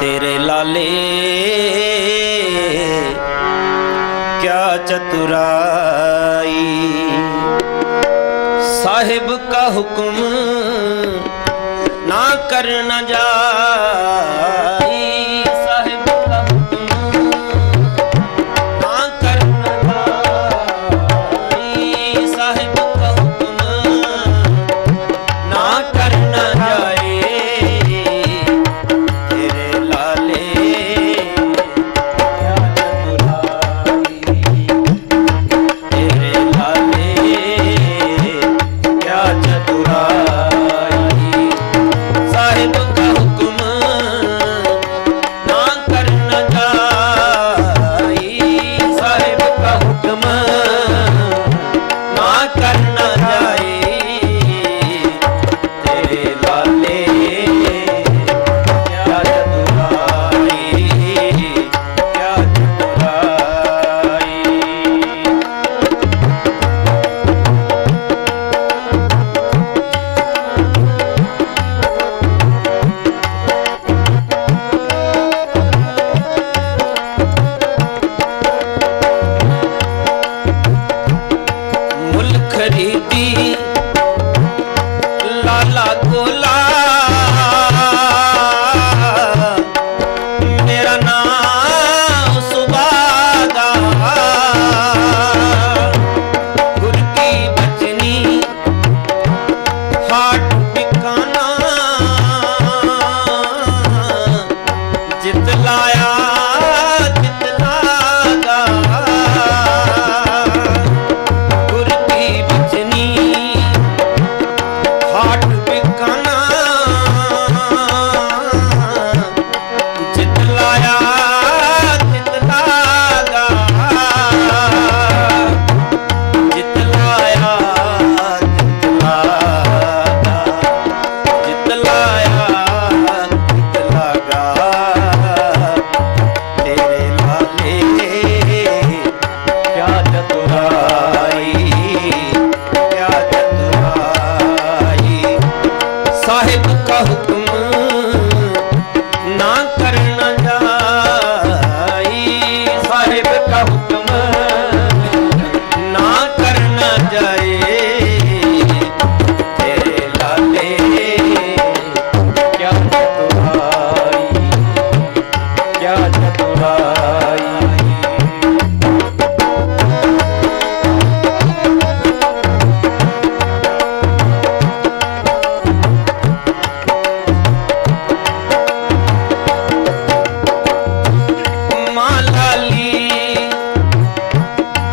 तेरे लाले क्या चतुराई, साहिब का हुक्म ना करना जाई, साहिब का हुक्म ना करना जाई, साहिब का हुक्म ना करना जाए। तेरे लाले क्या चतुराई, तेरे लाले क्या चतुराई, साहिब का हुक्म ना करना जाई, साहिब का हुक्म ना करना जाए। तेरे लाले क्या चतुराई, क्या चतुराई। मुल्क खरीदी लाला गोला, मेरा नाम सुबादा, गुर की बचनी हाट बिकाना, जितलाया जितलागा, गुर की बचनी हाट बिकाना, जितलाया जितलागा, जितलाया जितलागा, जितलाया जितलागा। तेरे लाले क्या चतुराई, क्या चतुराई, साहिब का हुक्म ना करना जाई, साहिब का हुक्म ना करना जाए। तेरे लाले क्या चतुराई, क्या चतुराई। माँ लाली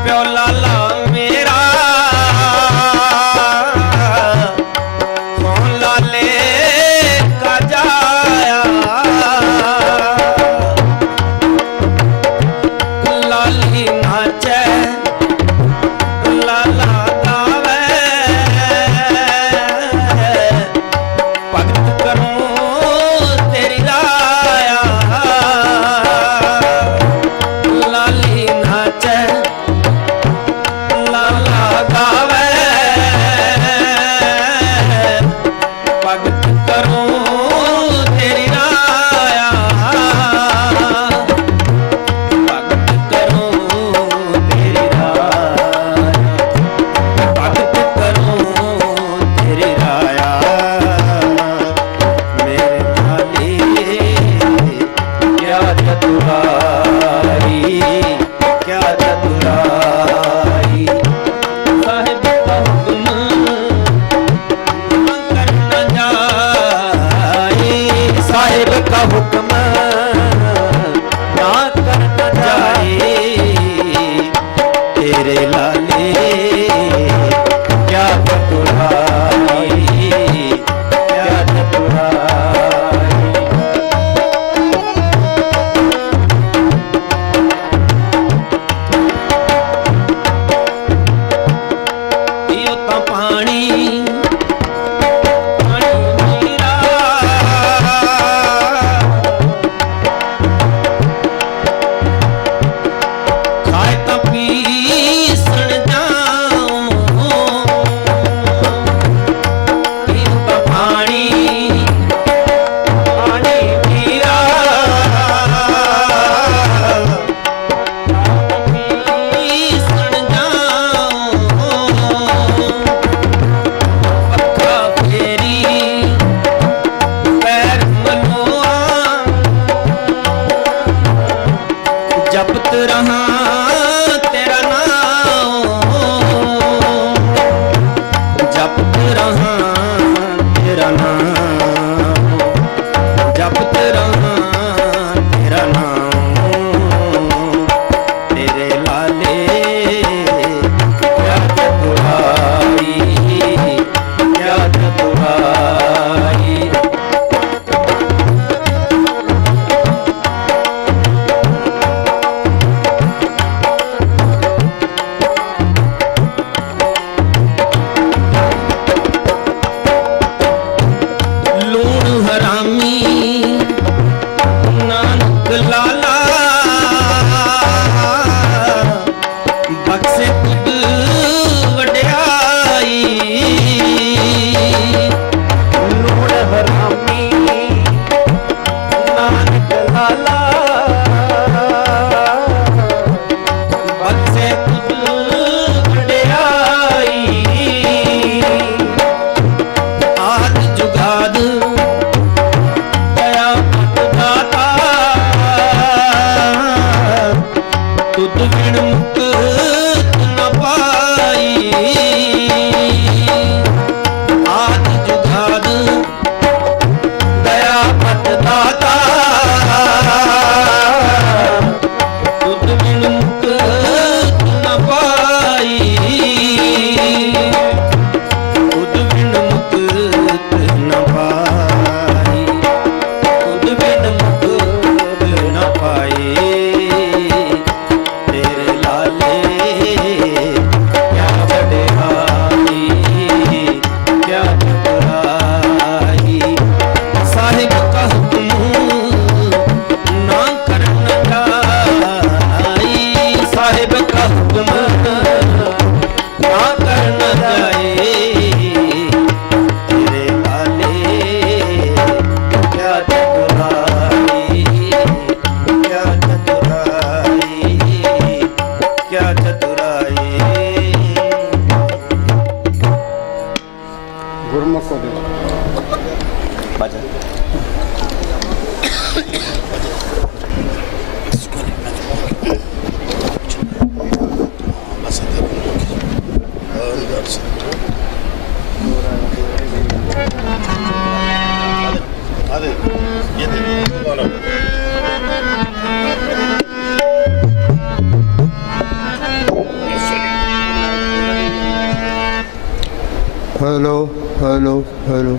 प्यो लाला मेरा, कौन लाले का जाया, लाली नाचे लाला गावे, भगत करूं तेरी राया, लाली नाचे लाला गावे, भगत करूं तेरी राया, भगत करूं तेरी राया, भगत करूं तेरी राया। मेरे लाले क्या चतुराई, क्या चतुराई, साहिब का हुक्म ना करना जाए, साहिब का हुक्म ना करना जाए। तेरे लाले क्या चतुराई, क्या चतुराई। पियो ता पानी पानी मीरा, दाता तुद बिन मुक्त न पाई तुद बिन मुक्त न पाई तुद बिन मुक्त न पाई तेरे लाले क्या बड़ाई क्या चतुराई साहिब का हुक्म ना करना जाई साहिब का हुक्म ना करना जाए तेरे लाले क्या चतुराई क्या चतुराई क्या चतुराई गुरमुख को दे बाजा हेलो हेलो हेलो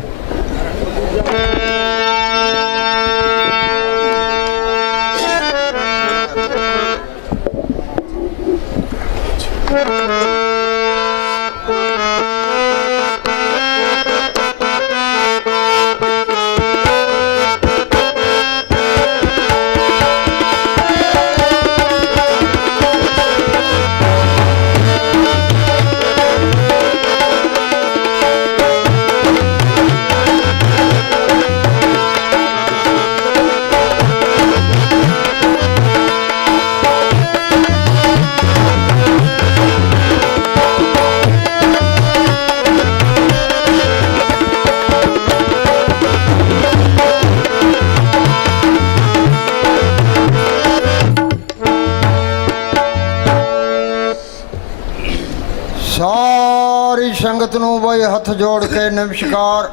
सारी संगत नूं बई हथ जोड़ के नमस्कार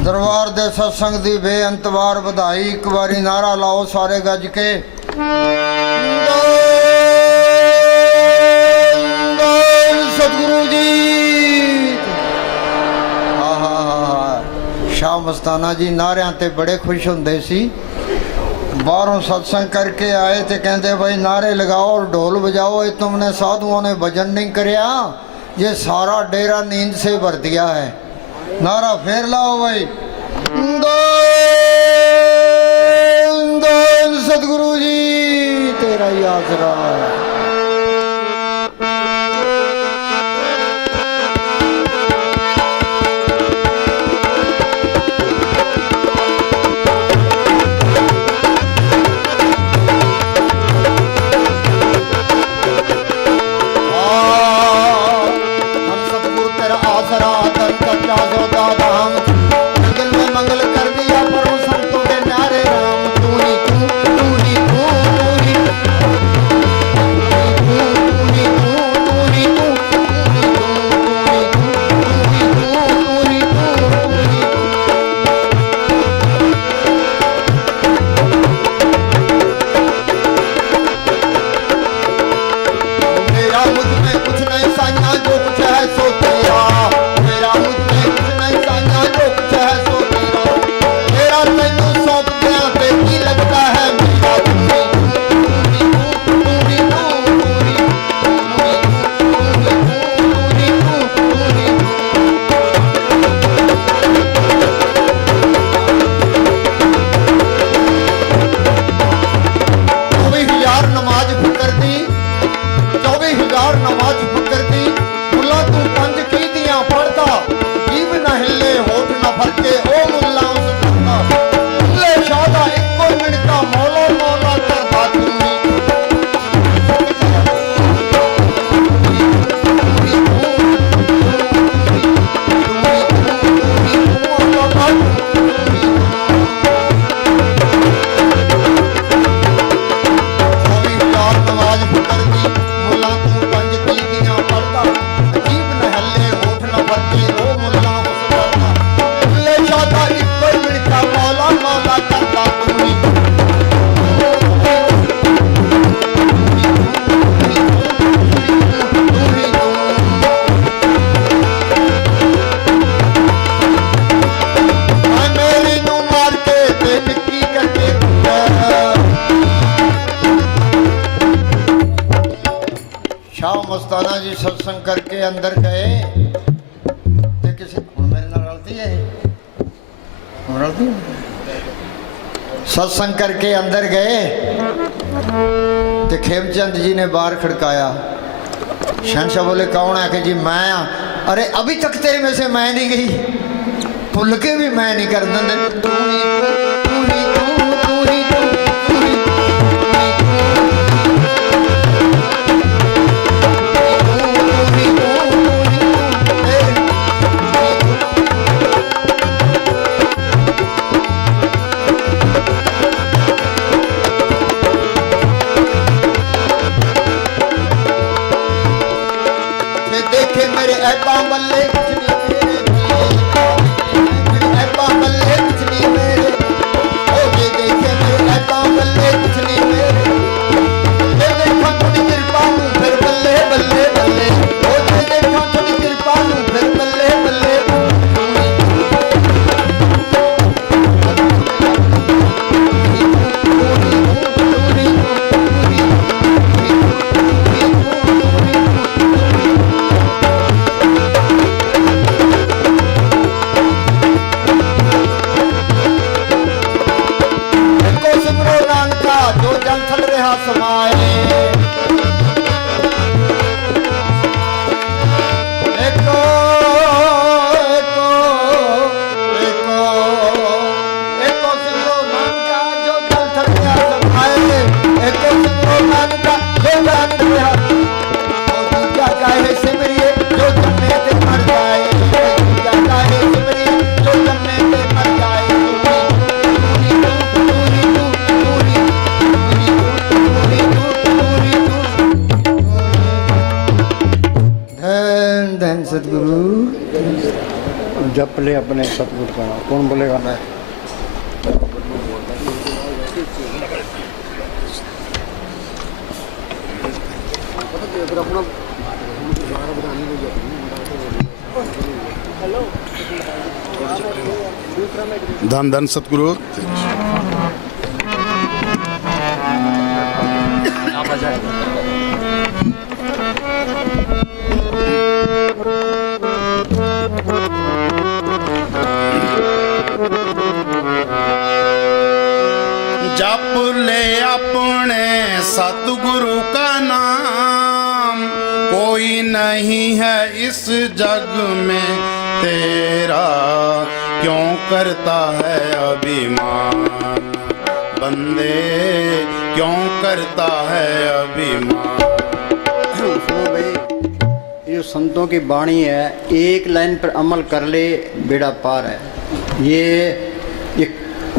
दरबार दे सत्संग दी बेअंत वार बधाई एक बारी नारा लाओ सारे गज के सतगुरु जी शाह मस्ताना जी नारियां ते बड़े खुश हुंदे सी बाहरों सत्संग करके आए थे कहते भाई नारे लगाओ और ढोल बजाओ ये तुमने साधुओं ने भजन नहीं करया ये सारा डेरा नींद से भर दिया है नारा फेर लाओ भाई सतगुरु जी तेरा ही आसरा है मस्ताना जी सत्संग करके अंदर गए ते किसी मेरे नाल रलती है रलती सत्संग करके अंदर गए तो खेमचंद जी ने बाहर खड़काया। शहनशाह बोले कौन है? कि जी मैं हाँ। अरे अभी तक तेरे में से मैं नहीं गई, भुल के भी मैं नहीं कर देंगे। तू ही तू ही तू तू ही तू तू ही देखे मेरे ऐबा बल्ले कुछ नहीं मेरे ऐबा बल्ले कुछ नहीं मेरे ओ ये देखे मेरे ऐबा बल्ले कुछ नहीं मेरे ये देखा थोड़ी कृपा नूं फिर बल्ले बल्ले बल्ले ओ ये देखा थोड़ी कृपा नूं फिर बल्ले बल्ले समाए एको एको एको एको सिमरो नानका जो जल थकिया समाए एको सिमरो नानका जो जान गया और क्या काहे सिमरिए जो जन्मे ते मर जाए क्या काहे सिमरिए जो जन्मे ते मर जाए धन सतगुरु जप ले अपने सतगुरु का नाम। कौन बोलेगा? मैं। धन धन सतगुरु। जप ले अपने सतगुरु का नाम, कोई नहीं है इस जग में तेरा, क्यों करता है अभिमान बंदे, क्यों करता है अभिमान। सुनो भाई, ये संतों की वाणी है, एक लाइन पर अमल कर ले बेड़ा पार है। ये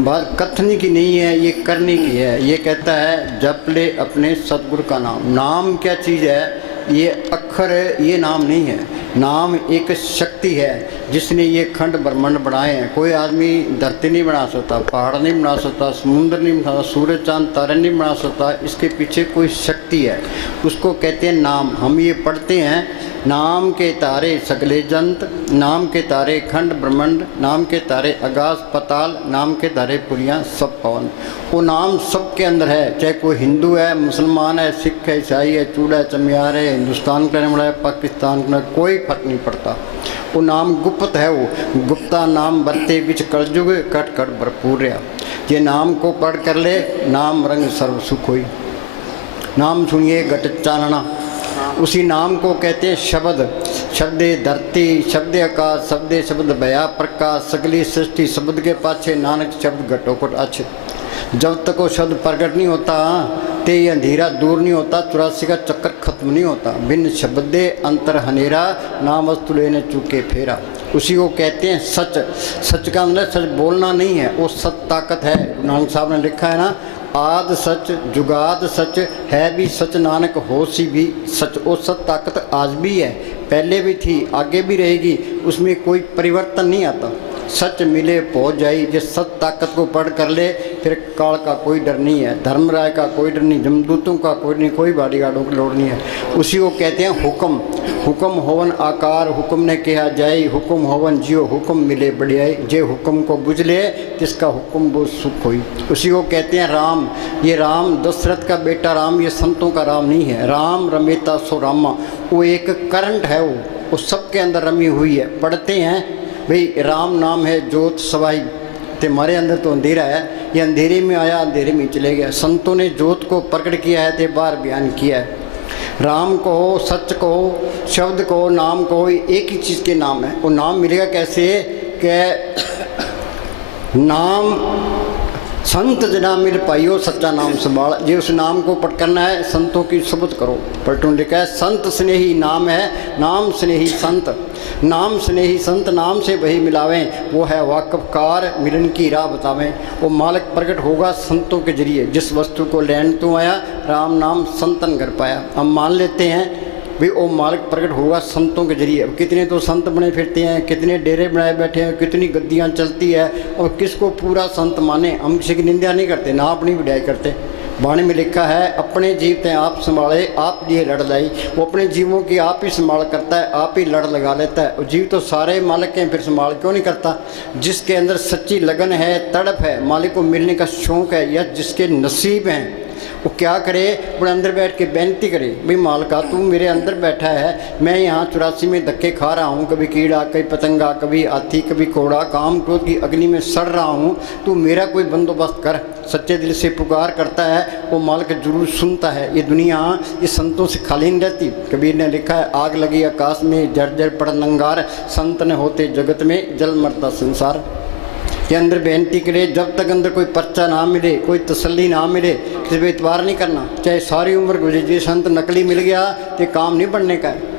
बात कथनी की नहीं है, ये करने की है। ये कहता है जप ले अपने सतगुरु का नाम। नाम क्या चीज़ है? ये अक्षर है, ये नाम नहीं है। नाम एक शक्ति है जिसने ये खंड ब्रह्मांड बनाए हैं। कोई आदमी धरती नहीं बना सकता, पहाड़ नहीं बना सकता, समुद्र नहीं बना सकता, सूरज चांद तारे नहीं बना सकता। इसके पीछे कोई शक्ति है, उसको कहते हैं नाम। हम ये पढ़ते हैं, नाम के तारे सगले जंत, नाम के तारे खंड ब्रह्मांड, नाम के तारे आकाश पताल, नाम के तारे पुरियाँ सब पवन। वो नाम सबके अंदर है, चाहे कोई हिंदू है, मुसलमान है, सिख है, ईसाई है, चूड़ा है, चमियार है, हिंदुस्तान का रहने वाला है, पाकिस्तान का, कोई फर्क नहीं पड़ता। वो नाम गुप्त है, वो गुप्ता नाम बरते बिच कलजुग कट कट भरपूर। ये नाम को पढ़ कर ले, नाम रंग सर्व सुख होई। नाम सुनिए घट चानना, उसी नाम को कहते हैं शब्द। शब्दे धरती, शब्दे आकाश, शब्दे शब्द भया प्रकाश, सगली सृष्टि शब्द के पाछे नानक शब्द घटोघट अच्छे। जब तक वो शब्द प्रकट नहीं होता ते ये अंधेरा दूर नहीं होता, 84 का चक्कर खत्म नहीं होता। बिन शब्दे अंतर हनेरा, नाम वस्तु लेने चुके फेरा। उसी को कहते हैं सच। सच का अंदर सच बोलना नहीं है, वो सच ताकत है। नानक साहब ने लिखा है ना, आद सच जुगाद सच है भी सच, नानक होशी भी सच। वो सच ताकत आज भी है, पहले भी थी, आगे भी रहेगी, उसमें कोई परिवर्तन नहीं आता। सच मिले पहुँच जाई। जिस सच ताकत को पढ़ कर ले, फिर काल का कोई डर नहीं है, धर्मराय का कोई डर नहीं, जमदूतों का कोई नहीं, कोई बॉडीगार्डों की लोड़ नहीं है। उसी को कहते हैं हुक्म। हुक्म होवन आकार, हुक्म ने कहा जाए, हुक्म होवन जियो, हुक्म मिले बढ़ियाई, जे हुक्म को बुझले तिसका हुक्म वो सुख होई। उसी को कहते हैं राम। ये राम दशरथ का बेटा राम, ये संतों का राम नहीं है। राम रमेता सो रामा, वो एक करंट है, वो सबके अंदर रमी हुई है। पढ़ते हैं भाई राम नाम है ज्योत सवाई, तो हमारे अंदर तो अंधेरा है, ये अंधेरे में आया अंधेरे में चले गया। संतों ने ज्योत को प्रकट किया है, तो बार बयान किया है। राम कहो, सच कहो, शब्द कहो, नाम कहो, एक ही चीज़ के नाम है। वो नाम मिलेगा कैसे कि नाम संत जना मिल पाइयो सच्चा नाम संभाल। जे उस नाम को पट करना है, संतों की शब्द करो। पलटून लिखा है संत स्नेही नाम है, नाम स्नेही संत, नाम स्नेही संत, नाम से वही मिलावें, वो है वाकफकार, मिलन की राह बतावें। वो मालिक प्रकट होगा संतों के जरिए, जिस वस्तु को लेन तू आया, राम नाम संतन कर पाया। हम मान लेते हैं भाई वो मालिक प्रकट होगा संतों के जरिए। अब कितने तो संत बने फिरते हैं, कितने डेरे बनाए बैठे हैं, कितनी गद्दियाँ चलती है, और किसको पूरा संत माने। हम किसी की निंदा नहीं करते, ना अपनी विदाई करते। वाणी में लिखा है अपने जीव ते आप संभाले, आप लिए लड़ लाई। वो अपने जीवों की आप ही संभाल करता है, आप ही लड़ लगा लेता है। जीव तो सारे मालिक हैं, फिर संभाल क्यों नहीं करता। जिसके अंदर सच्ची लगन है, तड़प है, मालिक को मिलने का शौक़ है, या जिसके नसीब हैं, वो क्या करे, अपने अंदर बैठ के बेनती करे, भाई मालिका तू मेरे अंदर बैठा है, मैं यहाँ 84 में धक्के खा रहा हूँ, कभी कीड़ा, कभी पतंगा, कभी हाथी, कभी घोड़ा, काम क्रोध की अग्नि में सड़ रहा हूँ, तू मेरा कोई बंदोबस्त कर। सच्चे दिल से पुकार करता है, वो मालिक जरूर सुनता है। ये दुनिया ये संतों से खाली नहीं रहती। कबीर ने लिखा है आग लगी आकाश में, जड़ जड़ पड़ नंगार, संत न होते जगत में, जल मरता संसार। के अंदर बेनती करे, जब तक अंदर कोई पर्चा ना मिले, कोई तसल्ली ना मिले, किसी पर इतबार नहीं करना। चाहे सारी उम्र गुजर जाए, संत नकली मिल गया तो काम नहीं बनने का है।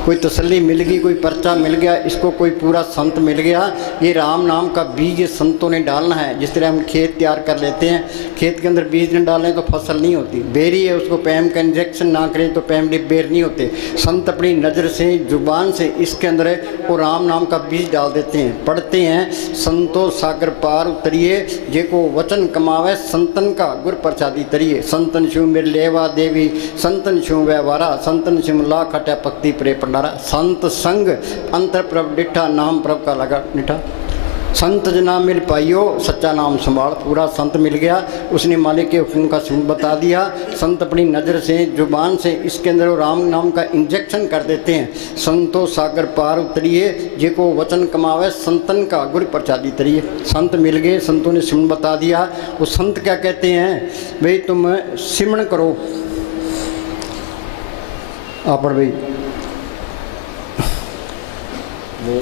कोई तसल्ली मिल गई, कोई पर्चा मिल गया, इसको कोई पूरा संत मिल गया, ये राम नाम का बीज संतों ने डालना है। जिस तरह हम खेत तैयार कर लेते हैं, खेत के अंदर बीज न डालें तो फसल नहीं होती। बेरी है, उसको पैम का इंजेक्शन ना करें तो पैमडी बेर नहीं होते। संत अपनी नज़र से, जुबान से इसके अंदर वो राम नाम का बीज डाल देते हैं। पढ़ते हैं संतो सागर पार उतरिए, जे को वचन कमावे, संतन का गुर प्रसादी तरिए। संतन शिव मेरे लेवा देवी, संतन शिव व्यवहारा, संतन शिव ला खटा पक्ति प्रे पंडारा। संत संग अंतर प्रभ डिठा, नाम प्रभ का लगा निठा। संत जना मिल पाइयो सच्चा नाम संभाल। पूरा संत मिल गया, उसने मालिक के हुक्म का सुन बता दिया। संत अपनी नज़र से, जुबान से इसके अंदर राम नाम का इंजेक्शन कर देते हैं। संतो सागर पार उतरिए, जे को वचन कमावे, संतन का गुर प्रसादी तरिए। संत मिल गए, संतों ने सिमन बता दिया। वो संत क्या कहते हैं, भाई तुम सिमन करो। आप भाई वो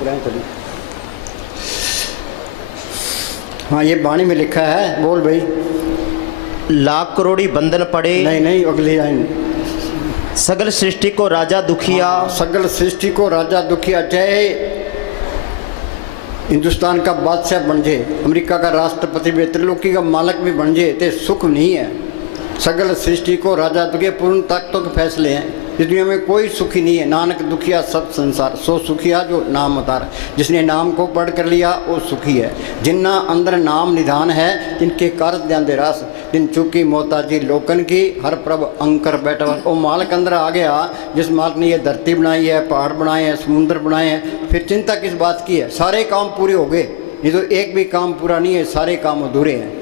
चली, हाँ ये वाणी में लिखा है, बोल भाई। लाख करोड़ी बंधन पड़े, नहीं नहीं अगली लाइन। सगल सृष्टि को राजा दुखिया, सगल सृष्टि को राजा दुखिया। चाहे हिंदुस्तान का बादशाह बन जाए, अमेरिका का राष्ट्रपति भी, त्रिलोकी का मालिक भी बन जाए, तो सुख नहीं है। सगल सृष्टि को राजा दुखिया, पूर्ण ताकतों के फैसले हैं। इस दुनिया में कोई सुखी नहीं है। नानक दुखिया सब संसार, सो सुखिया जो नाम उतार। जिसने नाम को पढ़ कर लिया वो सुखी है। जिन्ना अंदर नाम निधान है, जिनके कारत ध्यान दे रास, जिन चुकी मोहताजी लोकन की, हर प्रभ अंकर बैठा। वो मालिक अंदर आ गया, जिस मालिक ने ये धरती बनाई है, पहाड़ बनाए हैं, समुद्र बनाए हैं, फिर चिंता किस बात की है। सारे काम पूरे हो गए, ये तो एक भी काम पूरा नहीं है, सारे काम अधूरे हैं।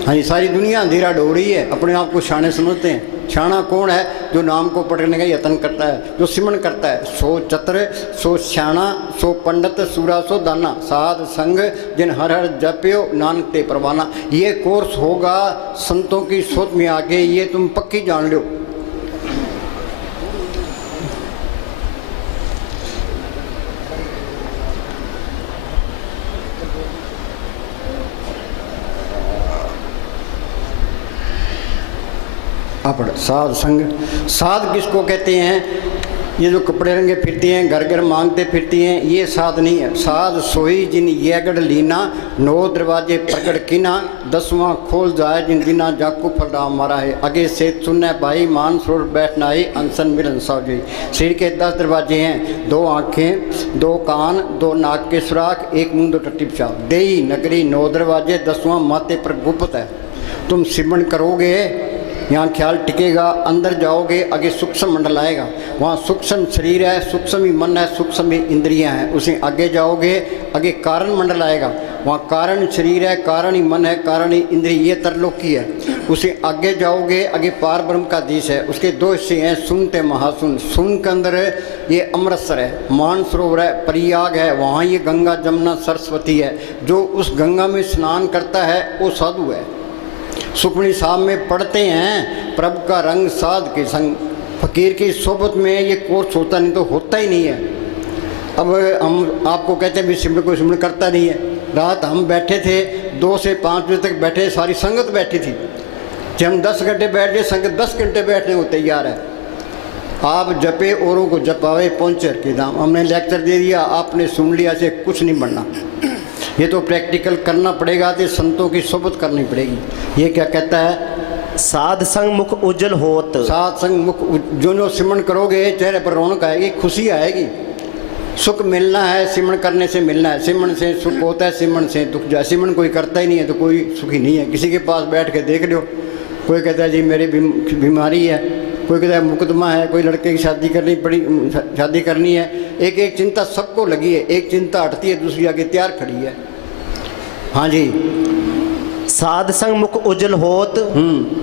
हाँ जी, सारी दुनिया अंधेरा ढो रही है, अपने आप को शाणे समझते हैं। शाणा कौन है, जो नाम को पढ़ने का यत्न करता है, जो सिमरन करता है। सो चतुर सो श्याणा, सो पंडित सूरा सो दाना, साध संग जिन हर हर जप्यो, नानक ते परवाना। ये कोर्स होगा संतों की सोच में आगे, ये तुम पक्की जान लो। साध संग, साध किसको कहते हैं, ये जो कपड़े रंगे फिरती हैं, घर घर मांगते फिरती हैं, ये साध नहीं है। साध सोई जिन ये गढ़ लीना, 9 दरवाजे प्रगट कीना, 10वां खोल जाए जिन दिना जाकू फलराम मारा है। आगे से सुनने भाई मान सरोवर बैठना ही अनसन मिलन सावजी। शरीर के 10 दरवाजे हैं, 2 आँखें, 2 कान, 2 नाक के सुराख, 1 मुंह, 2 टट्टी पेशाब। देई नगरी 9 दरवाजे, 10वां माथे पर गुप्त है। तुम सिमरन करोगे यहाँ ख्याल टिकेगा, अंदर जाओगे आगे सूक्ष्म मंडल आएगा, वहाँ सूक्ष्म शरीर है, सूक्ष्म ही मन है, सूक्ष्म ही इंद्रियाँ हैं। उसे आगे जाओगे आगे कारण मंडल आएगा, वहाँ कारण शरीर है, कारण ही मन है, कारण ही इंद्रिय, ये तरलोकी है। उसे आगे जाओगे आगे पार ब्रह्म का देश है। उसके 2 हिस्से हैं, सुनते महासुन। सुन के अंदर ये अमृतसर है, मानसरोवर है, प्रयाग है, वहाँ ये गंगा जमुना सरस्वती है। जो उस गंगा में स्नान करता है वो साधु है। सुखमनी साहब में पढ़ते हैं, प्रभु का रंग साध के संग। फकीर की सोबत में ये कोर्स होता नहीं तो होता ही नहीं है। अब हम आपको कहते हैं भी सिमरन कोई सिमरन करता नहीं है। रात हम बैठे थे 2 से 5 बजे तक बैठे, सारी संगत बैठी थी। जब हम 10 घंटे बैठ गए, संगत 10 घंटे बैठने को तैयार है। आप जपे औरों को जपावे पहुँचे के दाम। हमने लेक्चर दे दिया, आपने सुन लिया, से कुछ नहीं बनना। ये तो प्रैक्टिकल करना पड़ेगा, तो संतों की सोबत करनी पड़ेगी। ये क्या कहता है, साध संग मुख उज्जवल होत। साध संग मुख, जो सिमरन करोगे चेहरे पर रौनक आएगी, खुशी आएगी। सुख मिलना है, सिमरन करने से मिलना है। सिमरन से सुख होता है, सिमरन से दुख जाए। सिमरन कोई करता ही नहीं है तो कोई सुखी नहीं है। किसी के पास बैठ के देख लो, कोई कहता है जी मेरी बीमारी है, कोई कहता है मुकदमा है, कोई लड़के की शादी करनी है। एक एक चिंता सबको लगी है, एक चिंता हटती है दूसरी आगे तैयार खड़ी है। हाँ जी, साध संग मुख उज्जवल होत,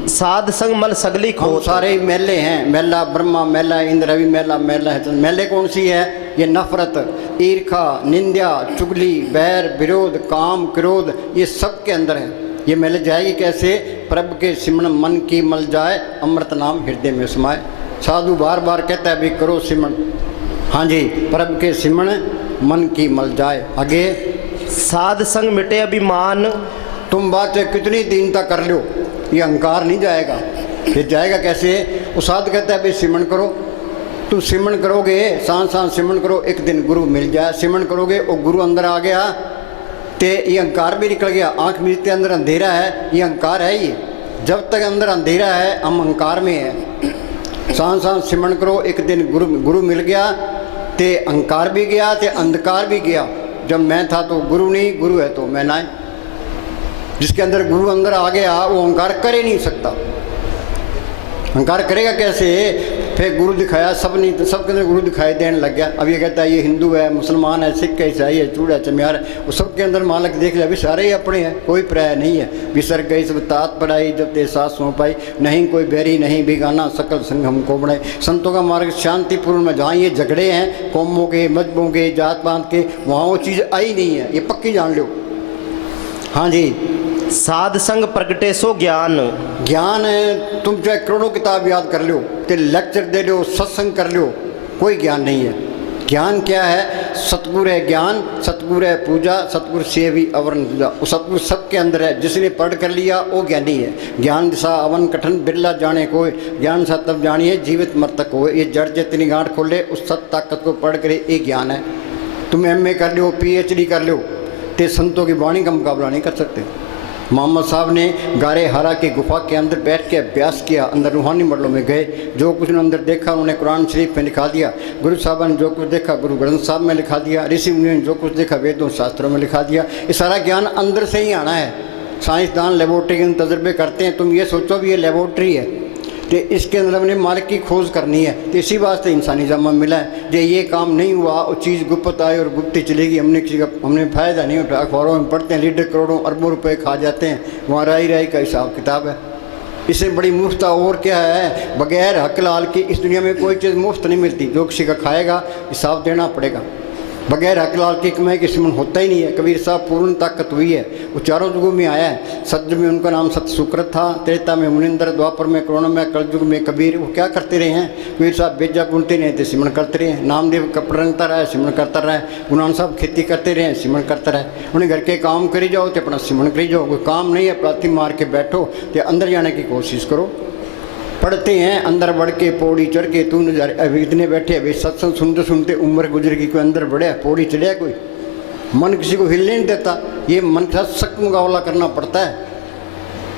साध संग मल सगली हम खोत। सारे ही मेले हैं, मेला ब्रह्मा, मेला इंद्र, रवि मेला, मेला है। तो मेले कौन सी है, ये नफरत, ईर्खा, निंदा, चुगली, बैर, विरोध, काम, क्रोध, ये सब के अंदर है। ये मेले जाएगी कैसे, प्रभु के सिमरन मन की मल जाए, अमृत नाम हृदय में समाए। साधु बार बार कहता है भी करो सिमरन। हाँ जी, प्रभु के सिमरन मन की मल जाए। आगे, साध संग मिटे अभिमान। तुम बात कितनी दीनता कर लो, ये अहंकार नहीं जाएगा। ये जाएगा कैसे, वो साध कहता है भाई सिमरन करो। तुम सिमरन करोगे, सांस सांस सिमरन करो, एक दिन गुरु मिल जाए। सिमरन करोगे वो गुरु अंदर आ गया, तो ये अहंकार भी निकल गया। आँख मिलते अंदर अंधेरा है, ये अहंकार है। ये जब तक अंदर अंधेरा है हम अहंकार में है। सांस सांस सिमरन करो, एक दिन गुरु मिल गया, तो अहंकार भी गया, तो अंधकार भी गया। जब मैं था तो गुरु नहीं, गुरु है तो मैं ना। जिसके अंदर गुरु अंदर आ गया वो अहंकार कर ही नहीं सकता। अहंकार करेगा कैसे, फिर गुरु दिखाया, सब नहीं तो सबके अंदर गुरु दिखाई देने लग गया। अब ये कहता है ये हिंदू है, मुसलमान है, सिख है, ईसाई है, चूड़ा चमियार है, वो सबके अंदर मालक देख लिया, अभी सारे ही अपने हैं, कोई प्राय नहीं है। विसर गई सब तात पढ़ाई, जब ते साथ सौं पाई, नहीं कोई बैरी नहीं बिगाना, सकल संग हमको बढ़ाए। संतों का मार्ग शांतिपूर्ण में, जहाँ ये झगड़े हैं कौमों के, मजहबों के, जात पात के, वहाँ वो चीज़ आई नहीं है, ये पक्की जान लो। हाँ जी, साध संग प्रगटे सो ज्ञान। ज्ञान है, तुम चाहे करोड़ों किताब याद कर लो, ते लेक्चर दे लो, सत्संग कर लो, कोई ज्ञान नहीं है। ज्ञान क्या है, सतगुरु है ज्ञान, सतगुरु है पूजा, सतगुरु से भी अवरण पूजा। वो सतगुरु सबके अंदर है, जिसने पढ़ कर लिया वो ज्ञानी है। ज्ञान दिशा अवन कठन बिरला जाने कोई, ज्ञान सा तब जानिए जीवित मर्तक हो। ये जड़ जितनी गांठ खोले उस सत ताकत को पढ़ करे, ये ज्ञान है। तुम MA कर लो, PhD कर लो, ते संतों की वाणी का मुकाबला नहीं कर सकते। मोहम्मद साहब ने गारे हरा की गुफा के अंदर बैठ के अभ्यास किया, अंदर रूहानी मंडलों में गए, जो कुछ उन्होंने अंदर देखा उन्होंने कुरान शरीफ में लिखा दिया। गुरु साहब ने जो कुछ देखा गुरु ग्रंथ साहब में लिखा दिया। ऋषि मुनि ने जो कुछ देखा वेदों शास्त्रों में लिखा दिया। ये सारा ज्ञान अंदर से ही आना है। साइंसदान लेबोरेटरी के तजर्बे करते हैं, तुम ये सोचो भी ये लेबोरेटरी है, तो इसके अंदर हमने मालिक की खोज करनी है। तो इसी वास्ते इंसानी जन्म मिला है। जो ये काम नहीं हुआ वो चीज़ गुप्त आई और गुप्त चलेगी, हमने फ़ायदा नहीं उठाया। अखबारों में पढ़ते हैं लीडर करोड़ों अरबों रुपए खा जाते हैं, वहाँ राई का हिसाब किताब है। इससे बड़ी मुफ्ता और क्या है, बगैर हक लाल की इस दुनिया में कोई चीज़ मुफ्त नहीं मिलती। जो किसी का खाएगा हिसाब देना पड़ेगा। बगैर हक लाल की कमाई के सिमरन होता ही नहीं है। कबीर साहब पूर्ण ताकत हुई है, वो चारों युगों में आया है। सतयुग में उनका नाम सत्य सुकृत था, त्रेता में मुनिंदर, द्वापर में करुण में, कलयुग में कबीर। वो क्या करते रहे हैं, कबीर साहब बेजा बुनते रहे थे, सिमरन करते रहे। नामदेव कपड़ रंगता रहा, सिमरन करता रहा। गुरु नानक साहब खेती करते रहे, सिमरन करता रहे। उन्हें घर के काम करी जाओ तो अपना सिमरन करी जाओ। कोई काम नहीं है प्रार्थी मार के बैठो, तो अंदर जाने की कोशिश करो। पढ़ते हैं अंदर बढ़ के पौड़ी चढ़ के तू नजारे। अभी इतने बैठे अभी सत्संग सुनते सुनते उम्र गुजर गई, कोई अंदर बढ़िया पौड़ी चढ़िया, कोई मन किसी को हिलने नहीं देता। ये मन के साथ सख्त मुकाबला करना पड़ता है।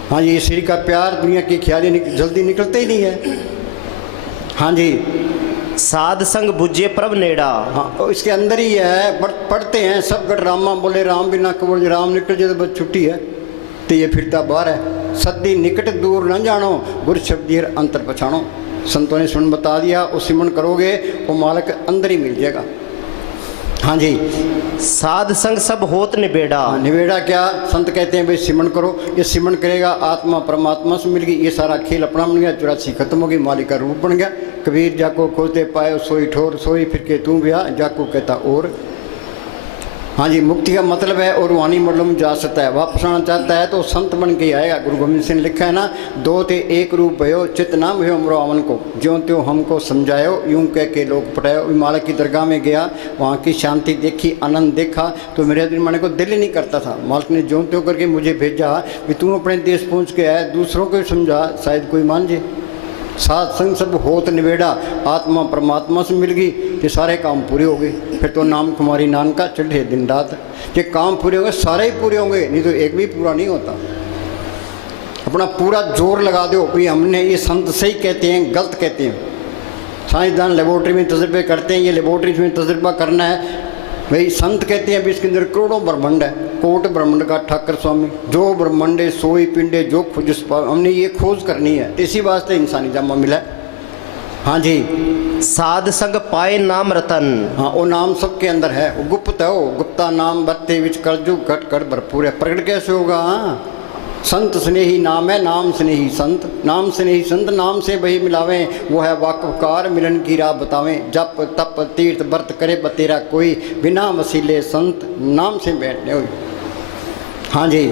हाँ जी, श्री का प्यार दुनिया की ख्याली जल्दी निकलते ही नहीं है। हाँ जी, साध संग बुझे प्रभ नेड़ा। हाँ, इसके अंदर ही है। पढ़ते हैं सब गट रामा बोले राम बिना कबूल, राम निकल जाए तो बस छुट्टी है, तो ये फिरता बाहर है। सदी निकट दूर न जानो, गुरु शब्दी अंतर पछाणो। संतों ने सुन बता दिया, वो सिमरन करोगे वो मालिक अंदर ही मिल जाएगा। हाँ जी, साध संग सब होत निबेड़ा। निबेड़ा क्या? संत कहते हैं भाई सिमरन करो, ये सिमरन करेगा आत्मा परमात्मा से मिल गई, ये सारा खेल अपना बन गया, 84 खत्म हो गई, मालिक का रूप बन गया। कबीर जाको खोते पाए सोई ठोर, सोई फिर के तू ब्याह, जाको कहता और। हाँ जी, मुक्ति का मतलब है और वाणी मतलब जा सकता है, वापस आना चाहता है तो संत बन के आएगा। गुरु गोविंद सिंह ने लिखा है ना, दो ते एक रूप भयो, चित नाम भयो अमरो अमन को, ज्यों त्यों हमको समझायो, यूं कह के लोग पटायो। मालिक की दरगाह में गया, वहाँ की शांति देखी, आनंद देखा, तो मेरे दिन माने को दिल ही नहीं करता था। मालिक ने ज्यों त्यों करके मुझे भेजा कि तू अपने देश पहुँच के आया, दूसरों को समझा, शायद कोई मान जाए। साध संग सब होत निबेड़ा, आत्मा परमात्मा से मिल गई, ये सारे काम पूरे हो गए। फिर तो नाम कुमारी नान का चढ़े दिन रात। ये काम पूरे होंगे, सारे ही पूरे होंगे, नहीं तो एक भी पूरा नहीं होता। अपना पूरा जोर लगा दो भाई हमने ये संत सही कहते हैं गलत कहते हैं। साइंसदान लेबोरेटरी में तजर्बे करते हैं, ये लेबोरेटरी में तजर्बा करना है भाई। संत कहते हैं अभी इसके अंदर करोड़ों ब्रह्मांड है, कोट ब्रह्मांड का ठाकर स्वामी, जो ब्रह्मांडे सोई पिंडे जो खोज, हमने ये खोज करनी है, इसी वास्ते इंसानी जामा मिला है। हाँ जी, साध संग पाए नाम रतन। हाँ, वो नाम सबके अंदर है, वो गुप्त है, वो गुप्ता नाम बत्ते विच करजू घट कर भरपूर है। प्रकट कैसे होगा? हाँ, संत स्नेही नाम है, नाम स्नेही संत, नाम स्नेही संत, नाम से वही मिलावें, वो है वाकफकार मिलन की राह बतावें। जप तप तीर्थ व्रत करे बतेरा कोई, बिना वसीले संत नाम से बैठने हुई। हाँ जी,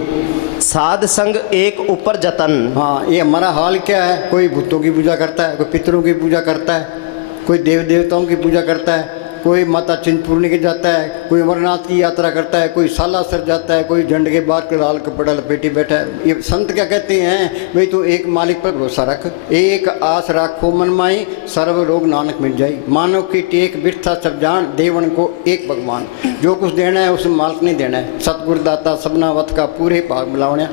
साध संग एक ऊपर जतन। हाँ, ये हमारा हाल क्या है? कोई भूतों की पूजा करता है, कोई पितरों की पूजा करता है, कोई देव देवताओं की पूजा करता है, कोई माता चिंतपूर्णी के जाता है, कोई अमरनाथ की यात्रा करता है, कोई सालासर जाता है, कोई झंड के बाद के लाल कपड़ा लपेटी बैठा है। ये संत क्या कहते हैं भाई, तू एक मालिक पर भरोसा रख, एक आस राखो मन माई, सर्व रोग नानक मिट जाई। मानव की टेक बिरथा सब जान, देवन को एक भगवान। जो कुछ देना है उस मालिक ने देना है। सतगुरु दाता सबना वत का पूरे भाग मिलावना।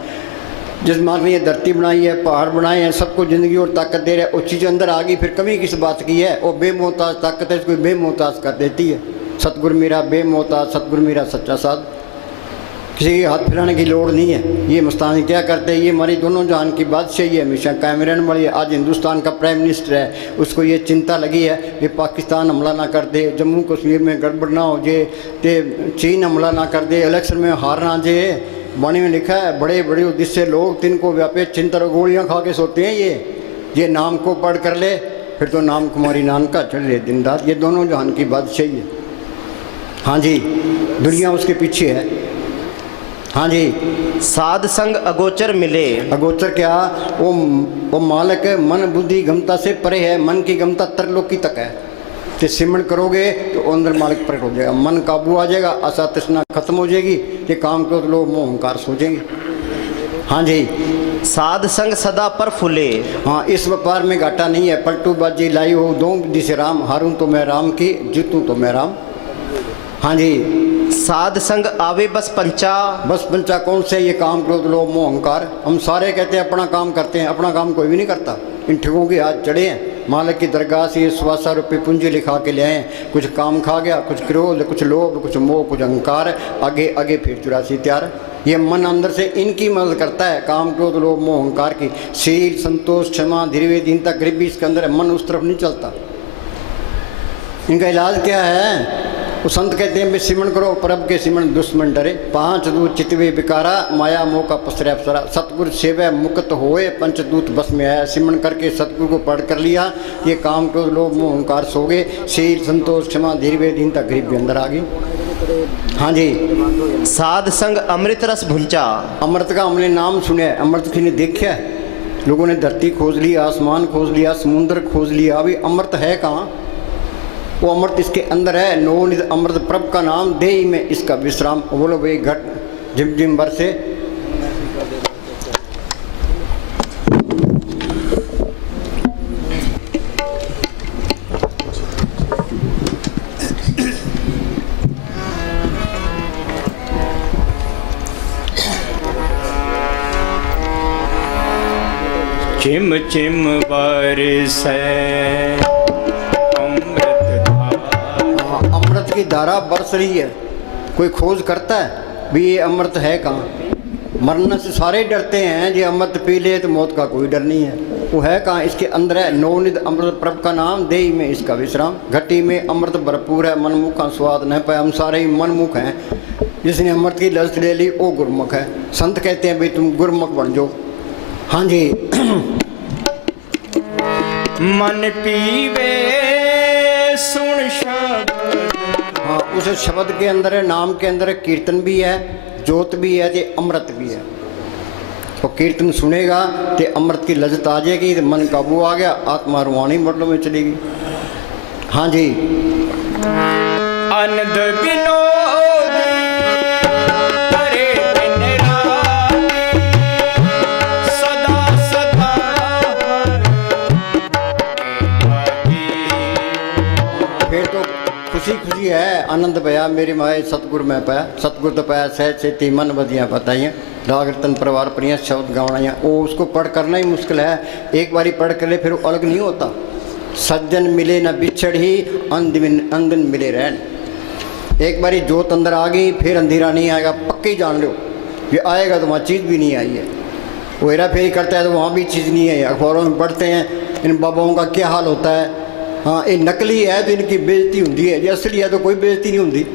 जिस मालिक ने ये धरती बनाई है, पहाड़ बनाए हैं, सबको ज़िंदगी और ताकत दे रहा है, वो चीज़ अंदर आ गई, फिर कमी किस बात की है? वो बेमोहताज ताकत है, इसको बेमोहताज कर देती है। सतगुरु मेरा बेमोहताज, सतगुरु मेरा सच्चा साध, किसी के हाथ फिराने की लोड़ नहीं है। ये मुस्तानी क्या करते हैं? ये हमारी दोनों जहान की बादशाही है, हमेशा कायम रहने वाली है। आज हिंदुस्तान का प्राइम मिनिस्टर है, उसको ये चिंता लगी है कि पाकिस्तान हमला ना कर दे, जम्मू कश्मीर में गड़बड़ ना हो जाए, ते चीन हमला ना कर दे, इलेक्शन में हार ना जाए। वाणी में लिखा है, बड़े बड़े उद्देश्य लोग तिनको व्यापे चिंता और गोलियाँ खा के सोते हैं। ये नाम को पढ़ कर ले, फिर तो नाम कुमारी नान का चढ़ रहे दिन रात। ये दोनों जहान की बादशाही है। हाँ जी, दुनिया उसके पीछे है। हाँ जी, साध संग अगोचर मिले। अगोचर क्या? वो मालिक मन बुद्धि गमता से परे है, मन की गमता तरलोकी तक है। तो सिमरन करोगे तो अंदर मालिक प्रकट हो जाएगा, मन काबू आ जाएगा, आशा तृष्णा खत्म हो जाएगी, ये काम करो तो लोग मोह अहंकार सोचेंगे। हाँ जी, साध संग सदा पर फूले। हाँ, इस व्यापार में घाटा नहीं है। पलटू बाजी लाई हो दो जिसे राम, हारूं तो मैं राम की, जीतूं तो मैं राम। हाँ जी, साध संग आवे बस पंचा। बस पंचा कौन से? ये काम करो तो लोग मोह अहंकार। हम सारे कहते हैं अपना काम करते हैं, अपना काम कोई भी नहीं करता। इन ठगों के हाथ चढ़े हैं। मालिक की दरगाह से 100 रुपये पूंजी लिखा के ले आए, कुछ काम खा गया, कुछ क्रोध, कुछ लोभ, कुछ मोह, कुछ अहंकार, आगे आगे फिर 84 तैयार। ये मन अंदर से इनकी मदद करता है, काम क्रोध लोभ मोह अहंकार की। शील संतोष क्षमा धीरे दीनता गरीबी इसके अंदर है, मन उस तरफ नहीं चलता। इनका इलाज क्या है? वो संत कहते हैं सिमरन करो, परब के सिमरन दुश्मन डरे, 5 दूत चितवे बिकारा, माया मोह का पसरे अप्सरा, सतगुरु सेवा मुक्त होए, पंचदूत बस में आया। सिमरन करके सतगुरु को पढ़ कर लिया, ये काम क्रोध लोभ मोह अहंकार सो गए। शील संतोष क्षमा धीरे दीनता गरीब भी अंदर आ गई। हाँ जी, साध संग अमृत रस भुंचा। अमृत का हमने नाम सुना है, अमृत किसी ने देखा है? लोगों ने धरती खोज ली, आसमान खोज लिया, समुद्र खोज लिया, अभी अमृत है कहाँ? वो अमृत इसके अंदर है। नो निध अमृत प्रभ का नाम, देही में इसका विश्राम। बोलो भाई, घट जिम जिम बरसे। चिम चिम बरसै अमृत धारा। हाँ, अमृत की धारा बरस रही है। कोई खोज करता है भी ये अमृत है कहाँ? मरने से सारे डरते हैं, जी अमृत पी ले तो मौत का कोई डर नहीं है। वो है कहाँ? इसके अंदर है। नवनिध अमृत प्रभ का नाम, देही में इसका विश्राम। घटी में अमृत भरपूर है, मनमुख का स्वाद न पाए। हम सारे ही मनमुख हैं। जिसने अमृत की लज्जत ले ली वो गुरमुख है। संत कहते हैं भाई तुम गुरमुख बन जाओ। हाँ जी। मन पीवे सुन शब्द। हाँ, उस शब्द के अंदर है, नाम के अंदर है, कीर्तन भी है, जोत भी है, ते अमृत भी है। तो कीर्तन सुनेगा तो अमृत की लज्जत आ जाएगी, तो मन काबू आ गया, आत्मा रूहानी मरलों में चलेगी। हाँ जी। अनंद विनोद करे दिन रात, सदा सदा फिर तो खुशी खुशी है, आनंद पाया मेरी माए सतगुरु में पाया। सतगुरु तो पाया सहज से मन बदियाँ बताइए, राग रतन परिवार प्रिय शब्द गावनाइया। वो उसको पढ़ करना ही मुश्किल है। एक बारी पढ़ कर ले फिर वो अलग नहीं होता। सज्जन मिले न बिछड़ ही, अंधन मिले रहन। एक बारी जोत अंदर आ गई फिर अंधेरा नहीं आएगा, पक्की जान लो। ये आएगा तो वहाँ चीज़ भी नहीं आई है। वो हेरा फेरी करता है तो वहाँ भी चीज़ नहीं है। अखबारों में पढ़ते हैं इन बाबाओं का क्या हाल होता है। हाँ, ये नकली है तो इनकी बेइज्जती होती है, ये असली है तो कोई बेइज्जती नहीं होती।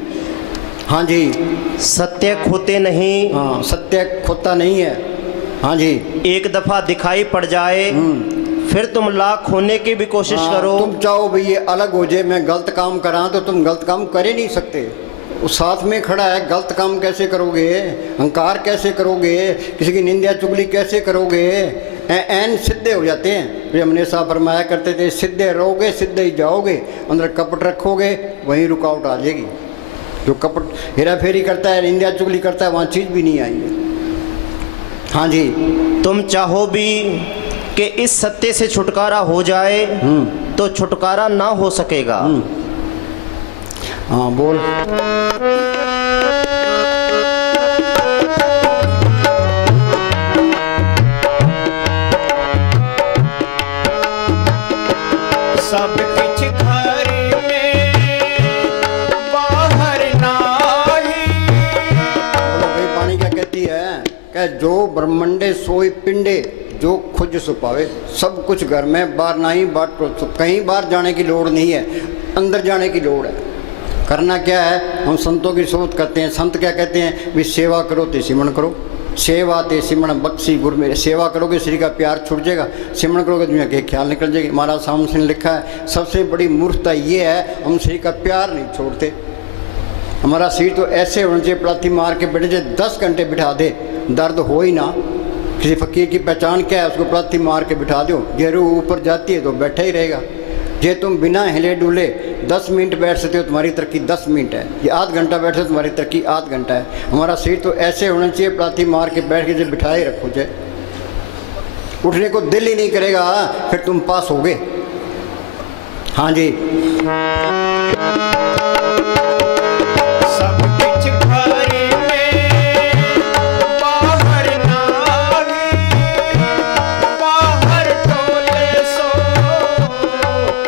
हाँ जी। सत्य खोते नहीं। हाँ, सत्य खोता नहीं है। हाँ जी। एक दफा दिखाई पड़ जाए फिर तुम लाख होने की भी कोशिश करो। तुम चाहो भाई ये अलग हो जाए, मैं गलत काम करा, तो तुम गलत काम कर ही नहीं सकते। वो साथ में खड़ा है, गलत काम कैसे करोगे? अहंकार कैसे करोगे? किसी की निंदा चुगली कैसे करोगे? ऐन सीधे हो जाते हैं। वे हमने साहब फरमाया करते थे, सीधे रहोगे सीधे ही जाओगे, अंदर कपट रखोगे वहीं रुकावट आ जाएगी। जो कपट हेरा फेरी करता है, निंदा चुगली करता है, वहाँ चीज़ भी नहीं आई है। हाँ जी। तुम चाहो भी कि इस सत्य से छुटकारा हो जाए तो छुटकारा ना हो सकेगा। हाँ बोल। सब किछ घर में बाहर नाही। भाई वाणी क्या कहती है? कह जो ब्रह्मंडे सोई पिंडे, जो खुद सुपावे। सब कुछ घर में, बाहर नहीं, बाहर कहीं बाहर जाने की लोड़ नहीं है, अंदर जाने की लोड़ है। करना क्या है? हम संतों की सोच करते हैं। संत क्या कहते हैं? भी सेवा करो ते सिमरण करो। सेवा ते सिमरण बख्शी गुरु मेरे। सेवा करोगे श्री का प्यार छूट जाएगा, सिमरण करोगे दुनिया के ख्याल निकल जाएगी। महाराज सामने ने लिखा है सबसे बड़ी मूर्खता ये है हम श्री का प्यार नहीं छोड़ते। हमारा शरीर तो ऐसे होना चाहिए, प्लाथी मार के बैठे जाए 10 घंटे बिठा दे, दर्द हो ही ना। किसी फकीर की पहचान क्या है? उसको प्लाथी मार के बिठा दो, जे रूह ऊपर जाती है तो बैठा ही रहेगा। जे तुम बिना हिले डुले 10 मिनट बैठ सकते हो, तुम्हारी तरक्की 10 मिनट है। ये आध घंटा बैठे हो, तुम्हारी तरक्की आध घंटा है। हमारा शरीर तो ऐसे होना चाहिए, प्लाथी मार के बैठ के जो बिठाए रखो, जाए उठने को दिल ही नहीं करेगा, फिर तुम पास होगे। हाँ जी। सब किछ घर में बाहर नाही, बाहर टोले सो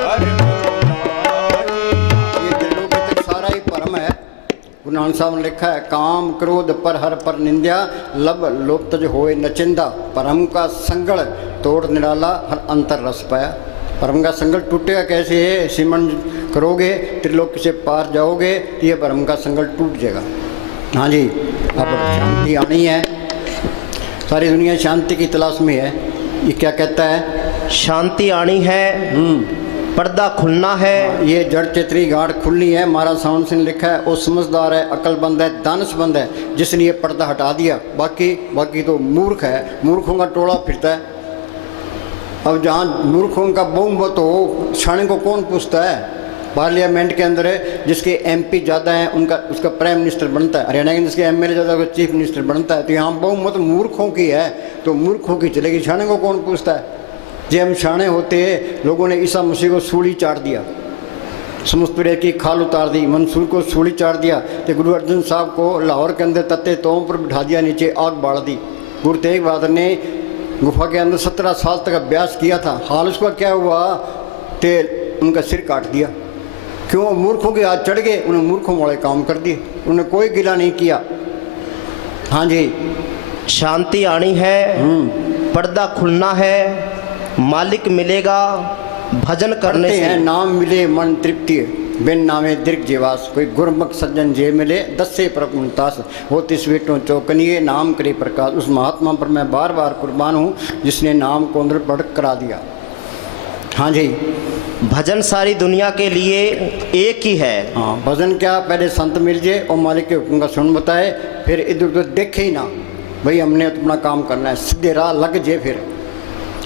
हर मोनाही। ये दिलों के तक सारा ही भरम है। गुरु नानक साहब ने लिखा है काम क्रोध पर हर पर निंदा, लब लोप्तज होए नचिंदा। परम का संगल तोड़ निराला, हर अंतर रस पाया। परम का संगल टूटेगा कैसे है? सिमरण करोगे त्रिलोक से पार जाओगे तो ये परम का संगल टूट जाएगा। हाँ जी। अब शांति आनी है, सारी दुनिया शांति की तलाश में है। ये क्या कहता है? शांति आनी है, पर्दा खुलना है। ये जड़ चेतरी गाढ़ खुलनी है। महाराज सावन सिंह लिखा है वो समझदार है, अकलबंद है, दानशमंद है, जिसने ये पर्दा हटा दिया। बाकी तो मूर्ख है, मूर्खों का टोला फिरता है। अब जहाँ मूर्खों का बहुमत हो, क्षण को कौन पूछता है? पार्लियामेंट के अंदर है जिसके एमपी ज़्यादा हैं उसका प्राइम मिनिस्टर बनता है। हरियाणा के जिसके एमएलए ज़्यादा उसका चीफ मिनिस्टर बनता है। तो यहाँ बहुमत मूर्खों की है तो मूर्खों की चलेगी, क्षण को कौन पूछता है? जब हम शाणे होते लोगों ने ईसा मसीह को सूली चाट दिया, समुद्र की खाल उतार दी, मंसूर को सूली चाट दिया, तो गुरु अर्जन साहब को लाहौर के अंदर तत्ते तों पर बिठा दिया, नीचे आग बाढ़ दी। गुरु तेग बहादुर ने गुफा के अंदर 17 साल तक अभ्यास किया था। हाल उसका क्या हुआ, ते उनका सिर काट दिया। क्यों? मूर्खों के हाथ चढ़ गए, उन्होंने मूर्खों वाले काम कर दिए, उन्होंने कोई गिला नहीं किया। हाँ जी, शांति आनी है, पर्दा खुलना है, मालिक मिलेगा भजन करने करते से। हैं नाम मिले मन तृप्ति, बिन नामे दीर्घ जीवास। कोई गुरमुख सज्जन जे मिले, 10 से प्रमुतास होती स्वीटों चौकनिए, नाम करे प्रकाश। उस महात्मा पर मैं बार बार कुर्बान हूँ जिसने नाम को अंदर बढ़ करा दिया। हाँ जी, भजन सारी दुनिया के लिए एक ही है। हाँ, भजन क्या, पहले संत मिल जाए और मालिक के हुक्म का सुन बताए, फिर इधर उधर देखे ही ना, भाई हमने अपना काम करना है, सीधे राह लग जाए फिर।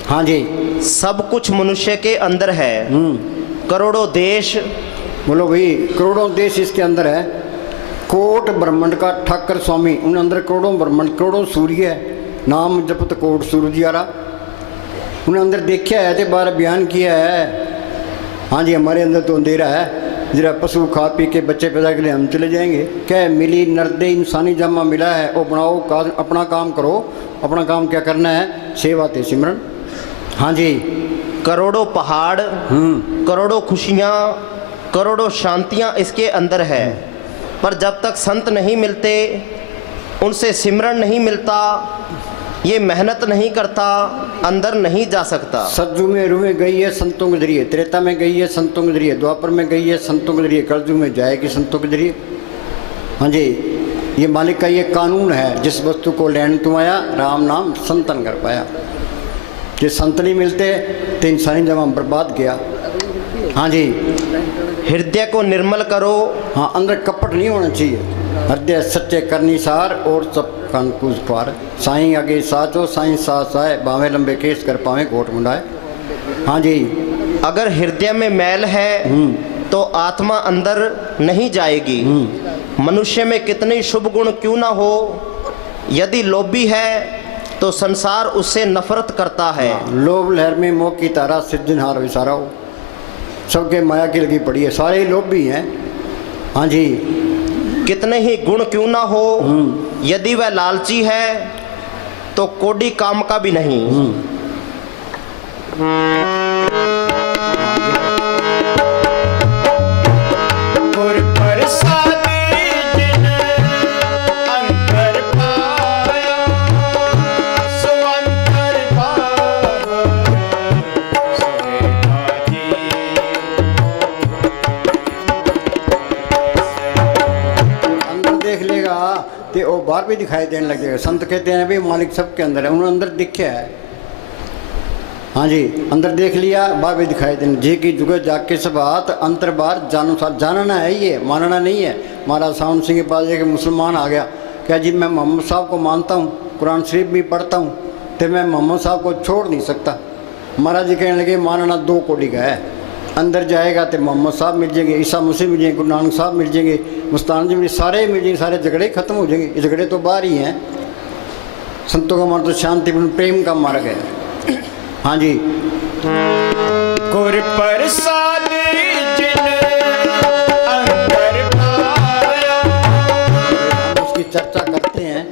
हाँ जी, सब कुछ मनुष्य के अंदर है, करोड़ों देश। बोलो भाई, करोड़ों देश इसके अंदर है। कोट ब्रह्मांड का ठाकर स्वामी, उन अंदर करोड़ों ब्रह्मांड, करोड़ों सूर्य है। नाम जपत कोट सूरज यारा, उन्हें अंदर देखा है, तो बार बयान किया है। हाँ जी, हमारे अंदर तो अंधेरा है, जरा पशु खा पी के बच्चे पैदा के लिए हम चले जाएंगे। क्या मिली नर्दे इंसानी जमा मिला है, वो बनाओ अपना काम करो। अपना काम क्या करना है, सेवा ते सिमरन। हाँ जी, करोड़ों पहाड़, करोड़ों खुशियाँ, करोड़ों शांतियाँ इसके अंदर है। पर जब तक संत नहीं मिलते, उनसे सिमरन नहीं मिलता, ये मेहनत नहीं करता, अंदर नहीं जा सकता। सज्जू में रूहें गई है संतों के जरिए, त्रेता में गई है संतों के जरिए, द्वापर में गई है संतों के जरिए, कलजू में जाएगी संतों के जरिए। हाँ जी, ये मालिक का ये कानून है, जिस वस्तु को लेने तुम आया, राम नाम संतन कर पाया। ये संत नहीं मिलते तो इंसानी जमा बर्बाद गया। हाँ जी, हृदय को निर्मल करो। हाँ, अंदर कपट नहीं होना चाहिए। हृदय सच्चे करनी सार और सब कंकूज पार। साईं आगे साचो, साईं सास आए, बावे लंबे केस कर पावे कोट मुंडाए। हाँ जी, अगर हृदय में मैल है तो आत्मा अंदर नहीं जाएगी। मनुष्य में कितने शुभ गुण क्यों ना हो, यदि लोभी है तो संसार उससे नफरत करता है। लोभ लहर में मोह की तारा, सिद्धिनहार विसारा हो। सबके माया की लगी पड़ी है, सारे ही लोभी हैं। हाँ जी, कितने ही गुण क्यों ना हो, यदि वह लालची है तो कोडी काम का भी नहीं। गुर प्रसादी जिन अंतर पाया, सो अंतर पावन सोहेला जी। अंदर देख लेगा तो वो बाहर भी दिखाई देने लगेगा। संत कहते हैं भाई मालिक सबके अंदर है, उन्होंने अंदर दिखा है। हाँ जी, अंदर देख लिया, बाहर भी दिखाई देने। जी की जुगे जाग के सब हाथ, अंतर बाहर जानो साथ। जानना है, ये मानना नहीं है। महाराज सावन सिंह के पास एक मुसलमान आ गया, क्या जी मैं मोहम्मद साहब को मानता हूँ, कुरान शरीफ भी पढ़ता हूँ, तो मैं मोहम्मद साहब को छोड़ नहीं सकता। महाराज जी कहने लगे मानना 2 कोटि का है। अंदर जाएगा तो मोहम्मद साहब मिल जाएंगे, ईसा मसीह मिल जाएंगे, गुरु नानक साहब मिल जाएंगे, मुस्तान जी मिल, सारे मिल जाएंगे, सारे झगड़े खत्म हो जाएंगे। ये झगड़े तो बाहर ही हैं। संतों का मार्ग तो शांति प्रेम का मार्ग है। हाँ जी, गुर प्रसादी जिन अंतर पाया। हम उसकी चर्चा करते हैं।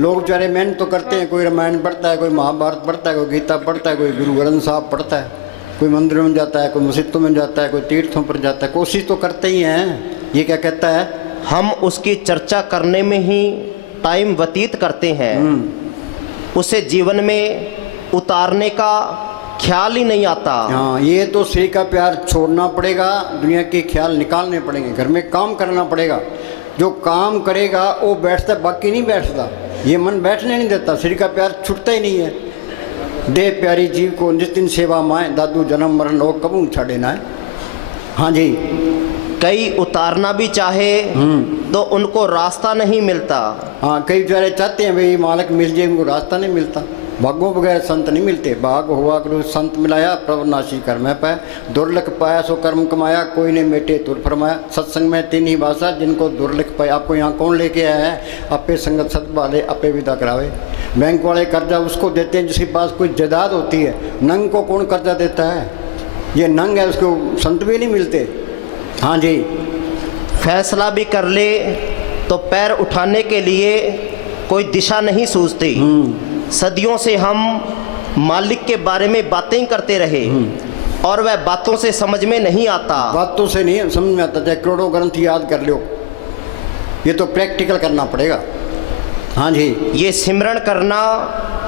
लोग बेचारे मेहनत तो करते हैं, कोई रामायण पढ़ता है, कोई महाभारत पढ़ता है, कोई गीता पढ़ता है, कोई गुरु ग्रंथ साहब पढ़ता है, कोई मंदिरों में जाता है, कोई मस्जिदों में जाता है, कोई तीर्थों पर जाता है। कोशिश तो करते ही हैं। ये क्या कहता है, हम उसकी चर्चा करने में ही टाइम व्यतीत करते हैं, उसे जीवन में उतारने का ख्याल ही नहीं आता। हाँ, ये तो श्री का प्यार छोड़ना पड़ेगा, दुनिया के ख्याल निकालने पड़ेंगे, घर में काम करना पड़ेगा। जो काम करेगा वो बैठता, बाकी नहीं बैठता। ये मन बैठने नहीं देता, श्री का प्यार छूटता ही नहीं है। दे प्यारी जीव को नितिन सेवा माए, दादू जन्म मरण हो कबू छाड़े ना है। हाँ जी, कई उतारना भी चाहे तो उनको रास्ता नहीं मिलता। हाँ, कई बेचारे चाहते हैं भाई मालिक मिल जाए, उनको रास्ता नहीं मिलता। भागों बगैर संत नहीं मिलते। भाग हुआ करो संत मिलाया, प्रभु नाशी कर मैं पाया, दुर्लख पाया सो कर्म कमाया, कोई ने मेटे तुर फरमाया। सत्संग में 3 ही भाषा, जिनको दुर्लख पाया। आपको यहाँ कौन लेके आया है, अपे संगत सत वाले अपे विदा करावे। बैंक वाले कर्जा उसको देते हैं जिसके पास कोई जायदाद होती है। नंग को कौन कर्जा देता है, ये नंग है, उसको संत भी नहीं मिलते। हाँ जी, फैसला भी कर ले तो पैर उठाने के लिए कोई दिशा नहीं सूझती। सदियों से हम मालिक के बारे में बातें करते रहे और वह बातों से समझ में नहीं आता। बातों से नहीं समझ में आता, चाहे करोड़ों ग्रंथ याद कर लो, ये तो प्रैक्टिकल करना पड़ेगा। हाँ जी, ये सिमरण करना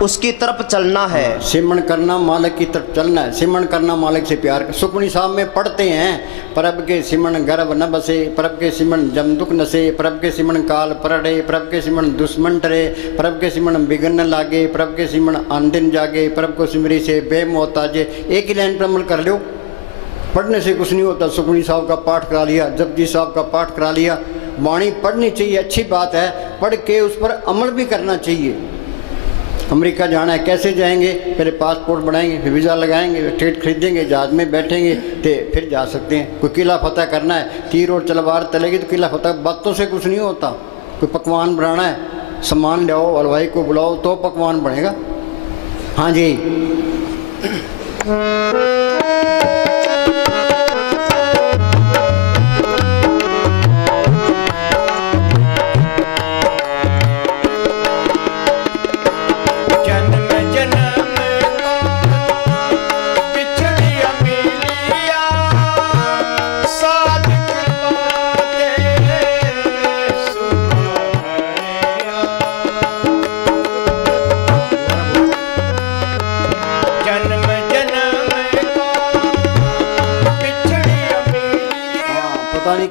उसकी तरफ चलना है। सिमरण करना मालिक की तरफ चलना है, सिमरण करना मालिक से प्यार। सुखमनी साहब में पढ़ते हैं, प्रभ के सिमरण गर्भ न बसे, प्रभ के सिमरण जम दुख नसे, प्रभ के सिमरण काल परड़े, प्रभ के सिमरण दुश्मन डरे, प्रभ के सिमरण बिगन न लागे, प्रभ के सिमरण आंदिन जागे, प्रभ को सिमरी से बेमोहताजे। एक ही लाइन पर अमल कर लो, पढ़ने से कुछ नहीं होता। सुखमनी साहब का पाठ करा लिया, जपजी साहब का पाठ करा लिया, वाणी पढ़नी चाहिए, अच्छी बात है, पढ़ के उस पर अमल भी करना चाहिए। अमेरिका जाना है, कैसे जाएंगे? पहले पासपोर्ट बनाएंगे, फिर वीज़ा लगाएंगे, फिर टिकट खरीदेंगे, जहाज में बैठेंगे तो फिर जा सकते हैं। कोई किला फतह करना है, तीर और तलवार चलेगी तो किला फतह, बातों से कुछ नहीं होता। कोई पकवान बनाना है, सामान लाओ, हलवाई को बुलाओ तो पकवान बनेगा। हाँ जी,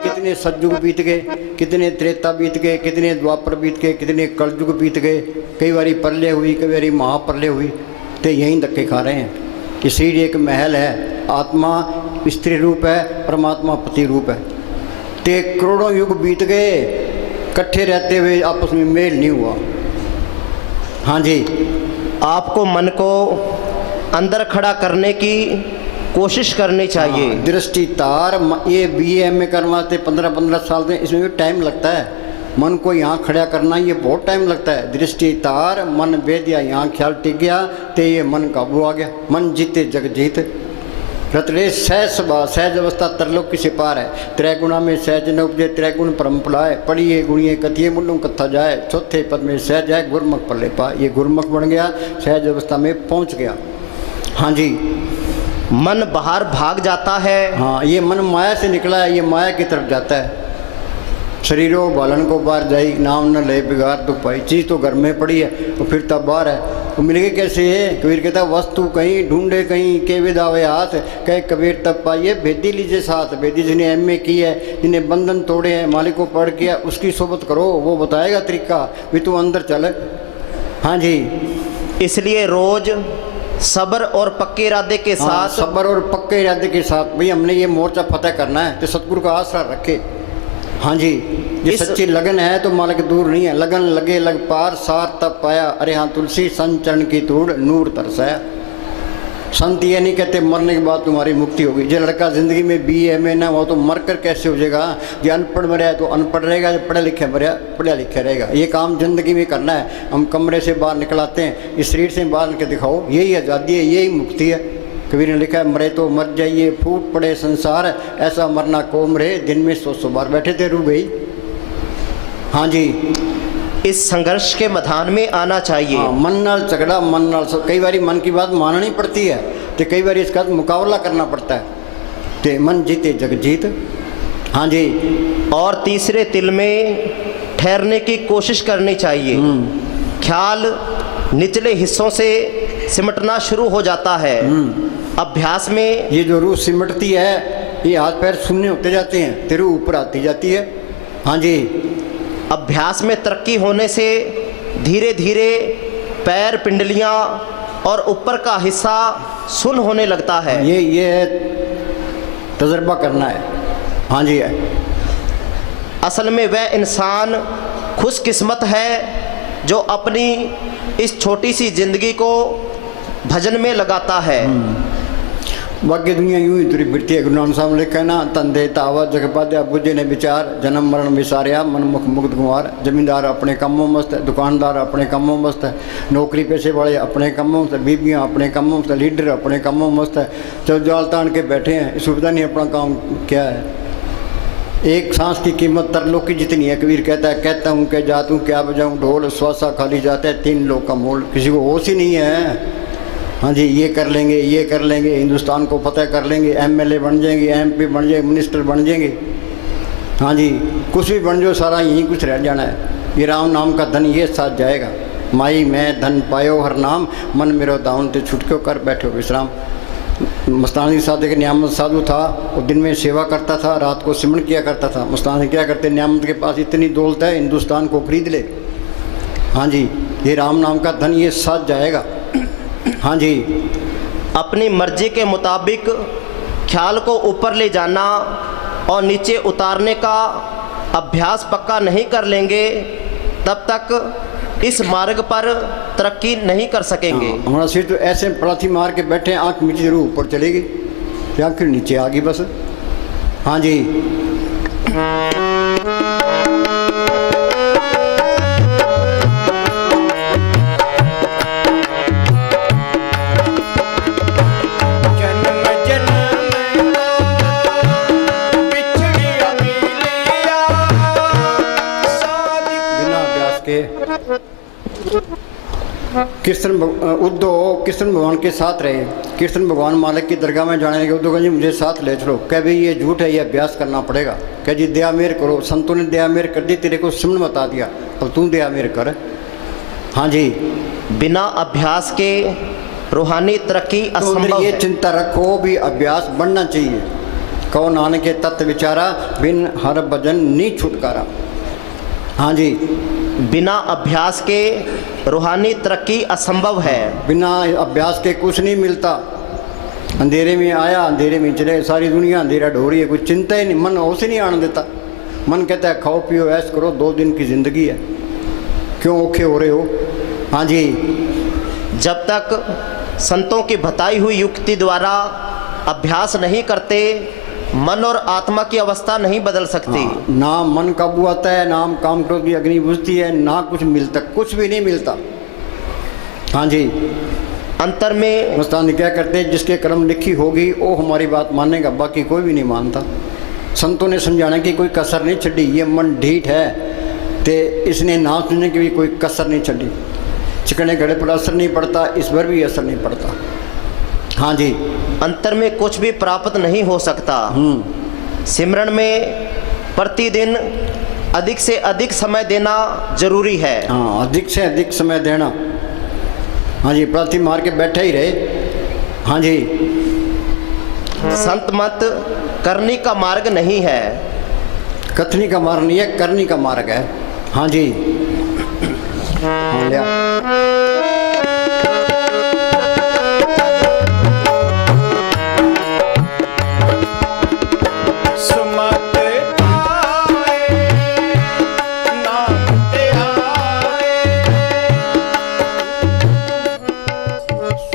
कितने सतयुग बीत गए, कितने त्रेता बीत गए, कितने द्वापर बीत गए, कितने कलयुग बीत गए। कई बारी प्रलय हुई, कई बारी महाप्रलय हुई, तो यहीं धक्के खा रहे हैं। ये शरीर एक महल है, आत्मा स्त्री रूप है, परमात्मा पति रूप है। ते करोड़ों युग बीत गए, इकट्ठे रहते हुए आपस में मेल नहीं हुआ। हाँ जी, आपको मन को अंदर खड़ा करने की कोशिश करनी चाहिए। दृष्टि तार, ये BA करवाते 15-15 साल में, इसमें भी टाइम लगता है। मन को यहाँ खड़ा करना ये बहुत टाइम लगता है। दृष्टि तार, मन वेद या यहाँ ख्याल टिक गया तो ये मन काबू आ गया। मन जीते जग जीत, रतरे सहज स्वभाव, सहज अवस्था तरलोक की सिपार है। त्रैगुणा में सहज न उपजे, त्रैगुण परम फलाए, पढ़िए गुणिए कथिए मुंडों कथा जाए, चौथे पद में सहज है गुरमुख पल्ले पाए। ये गुरमुख बन गया, सहज अवस्था में पहुँच गया। हाँ जी, मन बाहर भाग जाता है। हाँ, ये मन माया से निकला है, ये माया की तरफ जाता है। शरीरों बालन को बाहर जाई, नाम न ले बिगाड़ दुख पाई। चीज़ तो घर में पड़ी है, तो फिर तब बाहर है, वो मिल गई कैसे है? कबीर कहता है वस्तु कहीं ढूंढे कहीं के विदावे हाथ, कहे कबीर तब पाइए भेदी लीजिए साथ। भेदी जिन्हें MA की है, जिन्हें बंधन तोड़े हैं, मालिक को पढ़ किया, उसकी सोबत करो, वो बताएगा तरीका, भी तू अंदर चल। हाँ जी, इसलिए रोज सब्र और पक्के इरादे के साथ, सब्र और पक्के इरादे के साथ भाई हमने ये मोर्चा फतेह करना है, तो सतगुरु का आसरा रखे। हाँ जी, ये सच्ची लगन है तो मालिक दूर नहीं है। लगन लगे लग पार, सार तब पाया, अरे हाँ तुलसी संचरण की तूड़ नूर तरसाया। संत ये नहीं कहते मरने के बाद तुम्हारी मुक्ति होगी। जो लड़का ज़िंदगी में BA ना हो तो मर कर कैसे हो जाएगा? जो अनपढ़ मरा है तो अनपढ़ रहेगा, जो पढ़ा लिखा मरा पढ़ा लिखा रहेगा। ये काम ज़िंदगी में करना है। हम कमरे से बाहर निकलाते हैं, इस शरीर से बाहर निकल दिखाओ, यही आज़ादी है, यही मुक्ति है। कबीर ने लिखा है मरे तो मर जाइए, फूट पड़े संसार, ऐसा मरना कोम रहे, दिन में 100 बार बैठे थे रू गई। हाँ जी, इस संघर्ष के मैदान में आना चाहिए। हाँ, मन नाल झगड़ा, मन नाल कई बार मन की बात माननी पड़ती है, तो कई बार इसका मुकाबला करना पड़ता है। तो मन जीते जग जीत। हाँ जी, और तीसरे तिल में ठहरने की कोशिश करनी चाहिए। ख्याल निचले हिस्सों से सिमटना शुरू हो जाता है। अभ्यास में ये जो रूह सिमटती है, ये हाथ पैर शून्य होते जाते हैं, तेरे ऊपर आती जाती है। हाँ जी, अभ्यास में तरक्की होने से धीरे धीरे पैर, पिंडलियां और ऊपर का हिस्सा सुन्न होने लगता है। ये तजर्बा करना है। हाँ जी, असल में वह इंसान खुशकिस्मत है जो अपनी इस छोटी सी जिंदगी को भजन में लगाता है। बाकी दुनिया यूं ही तुरी फिरती है। गुरु नानक साहब ने कहना तन दे तावा जग पाद्या बुझे ने विचार, जन्म मरण विसारिया मन मुख मुक्त गुमार। जमींदार अपने कामों मस्त है, दुकानदार अपने कामों मस्त है, नौकरी पेशे वाले अपने कामों मस्त है, बीबियाँ अपने कामों मस्त है, लीडर अपने कामों मस्त है। जब जाल तान के बैठे हैं, इस सुविधा नहीं अपना काम क्या है। एक सांस की कीमत तरलोक की जितनी है। कबीर कहता हूँ क्या जातूँ क्या बजाऊँ ढोल श्वासा खाली जाता है 3 लोग का मोल। किसी को होश ही नहीं है। हाँ जी, ये कर लेंगे, ये कर लेंगे, हिंदुस्तान को फतेह कर लेंगे, MLA बन जाएंगे, MP बन जाएंगे, मिनिस्टर बन जाएंगे। हाँ जी, कुछ भी बन जाओ, सारा यहीं कुछ रह जाना है। ये राम नाम का धन ये साथ जाएगा। माई मैं धन पायो हर नाम, मन मेरो दाउन ते छुटक्यो कर बैठो विश्राम। मस्तानी साधु के नियामत साधु था, वो दिन में सेवा करता था, रात को सिमरन किया करता था। मस्तानी क्या करते, नियामत के पास इतनी दौलत है, हिंदुस्तान को खरीद ले। हाँ जी, ये राम नाम का धन ये साथ जाएगा। हाँ जी, अपनी मर्जी के मुताबिक ख्याल को ऊपर ले जाना और नीचे उतारने का अभ्यास पक्का नहीं कर लेंगे तब तक इस मार्ग पर तरक्की नहीं कर सकेंगे। हमारा सिर तो ऐसे पलाथी मार के बैठे हैं, आँख नीचे जरूर ऊपर चलेगी या फिर नीचे आ गई बस। हाँ जी, जन्म जन्म बिछड़िया मिलिया साथ। बिना अभ्यास के उद्धव कृष्ण भगवान के साथ रहे। कृष्ण भगवान मालिक की दरगाह में जाने के उद्धव जी मुझे साथ ले चलो। कह भाई ये झूठ है, ये अभ्यास करना पड़ेगा। कह जी दया मेर करो, संतों ने दया मेर कर दी, तेरे को सिमरन बता दिया, अब तू दया मेर कर। हाँ जी, बिना अभ्यास के रूहानी तरक्की तो असंभव ये है। चिंता रखो भी अभ्यास बढ़ना चाहिए। कहो नानक के तत्व विचारा, बिन हर भजन नी छुटकारा। हाँ जी, बिना अभ्यास के रूहानी तरक्की असंभव है। बिना अभ्यास के कुछ नहीं मिलता। अंधेरे में आया, अंधेरे में चले, सारी दुनिया अंधेरा ढो रही है, कुछ चिंता ही नहीं, मन उसे नहीं आने देता। मन कहता है खाओ पियो ऐश करो, 2 दिन की ज़िंदगी है, क्यों औखे हो रहे हो। हाँ जी, जब तक संतों की बताई हुई युक्ति द्वारा अभ्यास नहीं करते मन और आत्मा की अवस्था नहीं बदल सकती। हाँ, ना मन काबू आता है, ना काम क्रोध की अग्नि बुझती है, ना कुछ मिलता, कुछ भी नहीं मिलता। हाँ जी, अंतर में मस्तानी क्या करते हैं, जिसके कर्म लिखी होगी वो हमारी बात मानेगा, बाकी कोई भी नहीं मानता। संतों ने समझाने की कोई कसर नहीं छड़ी। ये मन ढीठ है ते इसने ना सुनने की भी कोई कसर नहीं छड़ी। चिकने घड़े पर असर नहीं पड़ता, इस पर भी असर नहीं पड़ता। हाँ जी, अंतर में कुछ भी प्राप्त नहीं हो सकता। सिमरन में प्रतिदिन अधिक से अधिक समय देना जरूरी है। हाँ, अधिक से अधिक समय देना। हाँ जी, प्रार्थी मार के बैठे ही रहे। हाँ जी, संत मत करनी का मार्ग नहीं है, कथनी का मार्ग नहीं है, करनी का मार्ग है। हाँ जी, हाँ लिया। सुमत आए नाम ते आए।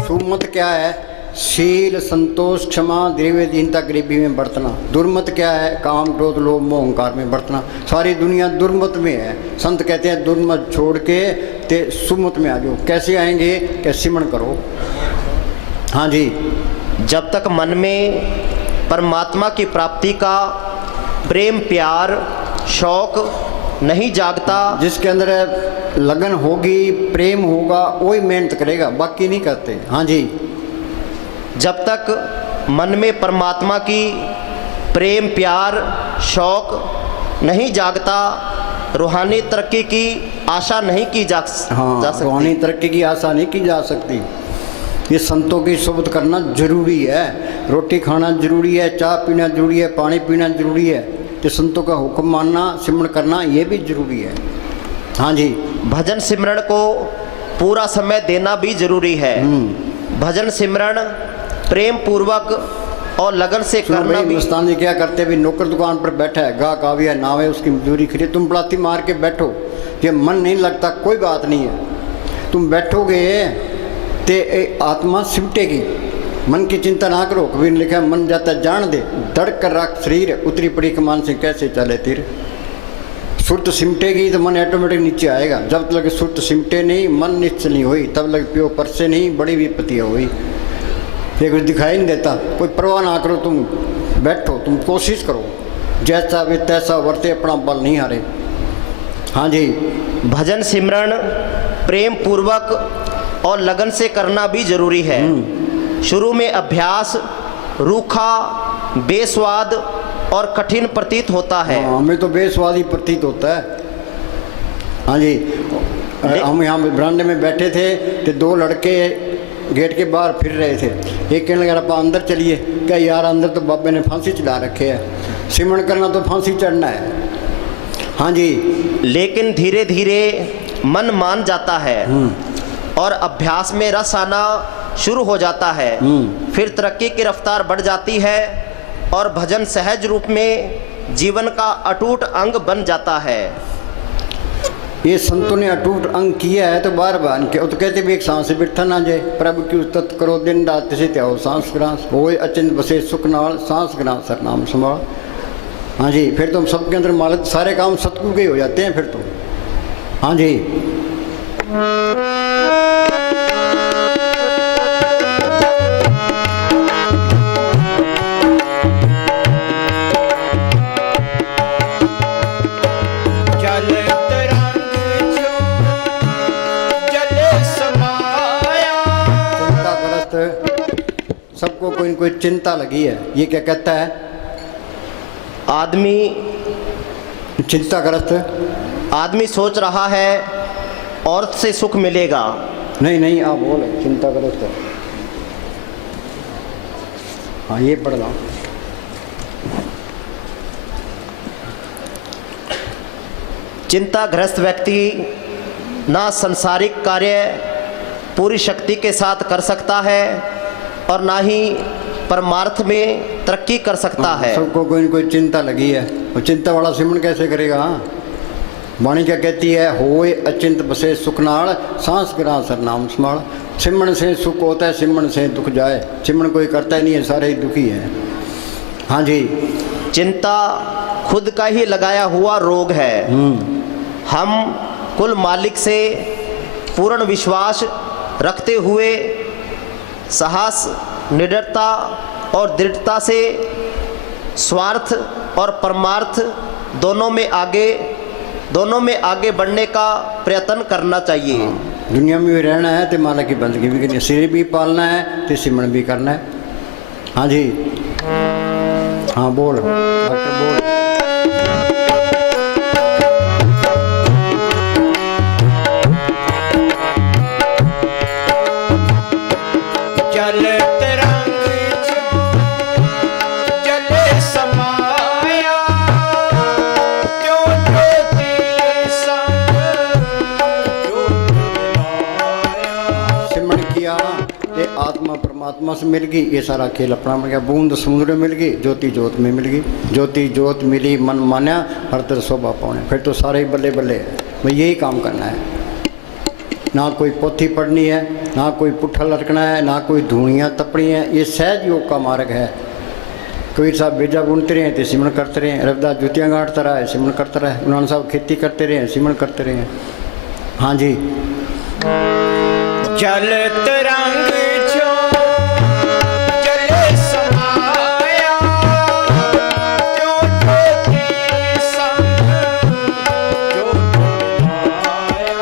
सुमत क्या है, शील संतोष क्षमा द्रव्य दीनता गरीबी में बरतना। दुर्मत क्या है, काम क्रोध लोभ मोह अहंकार में बरतना। सारी दुनिया दुर्मत में है। संत कहते हैं दुर्मत छोड़ के ते सुमत में आ जाओ। कैसे आएंगे, क्या सिमरन करो। हाँ जी, जब तक मन में परमात्मा की प्राप्ति का प्रेम प्यार शौक नहीं जागता, जिसके अंदर लगन होगी प्रेम होगा वही मेहनत करेगा, बाकी नहीं करते। हाँ जी, जब तक मन में परमात्मा की प्रेम प्यार शौक नहीं जागता रूहानी तरक्की की आशा नहीं की जा हाँ, सकती। रूहानी तरक्की की आशा नहीं की जा सकती। ये संतों की सोबत करना जरूरी है। रोटी खाना जरूरी है, चाय पीना जरूरी है, पानी पीना जरूरी है। तो संतों का हुक्म मानना सिमरन करना ये भी जरूरी है। हाँ जी, भजन सिमरन को पूरा समय देना भी जरूरी है। भजन सिमरन प्रेम पूर्वक और लगन से करना भी। मस्तानी क्या करते भी, नौकर दुकान पर बैठा है, गाहक आ गया, नावे उसकी मजदूरी खरीद, तुम पलाती मार के बैठो, ये मन नहीं लगता कोई बात नहीं है। तुम बैठोगे ते आत्मा सिमटेगी। मन की चिंता ना करो। कबीर ने लिखा मन जाता जान दे, धड़ कर रख शरीर, उतरी पड़ी कमान से कैसे चले तीर। सुरत सिमटेगी तो मन ऑटोमेटिक नीचे आएगा। जब तक सुरत सिमटे नहीं, मन निश्चल नहीं हुई, तब लग प्यो परसे नहीं, बड़ी विपत्ति हुई। ये कुछ दिखाई नहीं देता, कोई परवाह ना करो, तुम बैठो, तुम कोशिश करो। जैसा भी तैसा वर्ते, अपना बल नहीं हारे। हाँ जी, भजन सिमरन प्रेम पूर्वक और लगन से करना भी जरूरी है। शुरू में अभ्यास रूखा, बेस्वाद और कठिन प्रतीत होता है। हमें तो बेस्वादी प्रतीत होता है। हाँ जी, हम यहाँ बरामदे में बैठे थे तो दो लड़के गेट के बाहर फिर रहे थे। एक कहने लगा आप अंदर चलिए, क्या यार अंदर तो बाबे ने फांसी चढ़ा रखे है, सिमरन करना तो फांसी चढ़ना है। हाँ जी, लेकिन धीरे धीरे मन मान जाता है और अभ्यास में रस आना शुरू हो जाता है। फिर तरक्की की रफ्तार बढ़ जाती है और भजन सहज रूप में जीवन का अटूट अंग बन जाता है। ये संतों ने अटूट अंग किया है तो बार बार के तो कहते भी एक सांस बिठा ना जाए, प्रभु की उस्तत करो दिन रात से त्याओ सांस ग्रास होए अचिंत बसे सुख नाल सांस ग्रास सर नाम संभाल। हाँ जी, फिर तो सबके अंदर मालिक सारे काम सतगुरु के हो जाते हैं फिर तो। हाँ जी, जल तरंग जो जले समाया। चिंताग्रस्त सबको कोई न कोई चिंता लगी है। ये क्या कहता है? आदमी चिंताग्रस्त सोच रहा है औरत से सुख मिलेगा। नहीं नहीं, आप बोले चिंताग्रस्त है। हाँ, ये पढ़ लो। चिंताग्रस्त व्यक्ति ना संसारिक कार्य पूरी शक्ति के साथ कर सकता है और ना ही परमार्थ में तरक्की कर सकता है। सबको कोई न कोई चिंता लगी है, और चिंता वाला सिमरन कैसे करेगा? वाणी क्या कहती है? होए अचिंत बसे सुख नाल सांस गिरा सर नाम स्मरण। सिमरन से सुख होता है, सिमरन से दुख जाए। सिमरन कोई करता ही नहीं है, सारे ही दुखी हैं। हाँ जी, चिंता खुद का ही लगाया हुआ रोग है। हम कुल मालिक से पूर्ण विश्वास रखते हुए साहस, निडरता और दृढ़ता से स्वार्थ और परमार्थ दोनों में आगे बढ़ने का प्रयत्न करना चाहिए। दुनिया में भी रहना है तो मालिक की बंदगी भी करनी है, सिर भी पालना है तो सिमरन भी करना है। हाँ जी, हाँ बोल डॉक्टर बोल। जल तरंग जो जले समाया। क्यों ज्योति संग ज्योत मिलाया। सिमरन किया ये आत्मा परमात्मा से मिल गई, ये सारा खेल अपना मिल गया। बूंद समुद्र में मिल गई, ज्योति ज्योत में मिल गई। ज्योति ज्योत मिली मन मान्या, हर तरह शोभा पाने। फिर तो सारे ही बल्ले बल्ले है। भाई यही काम करना है, ना कोई पोथी पढ़नी है, ना कोई पुट्ठा लटकना है, ना कोई धूणियाँ तपनी है। ये सहज योग का मार्ग है। कबीर साहब बेजा बुनते रहे तो सिमरन करते रहे, रविदास जुतियाँ गांठता रहा है, सिमरन करता रहे, उन्होंने साहब खेती करते रहे, सिमरन करते रहे। हाँ जी, जल तरंग जो जले समाया। क्यों ज्योति संग ज्योत मिलाया।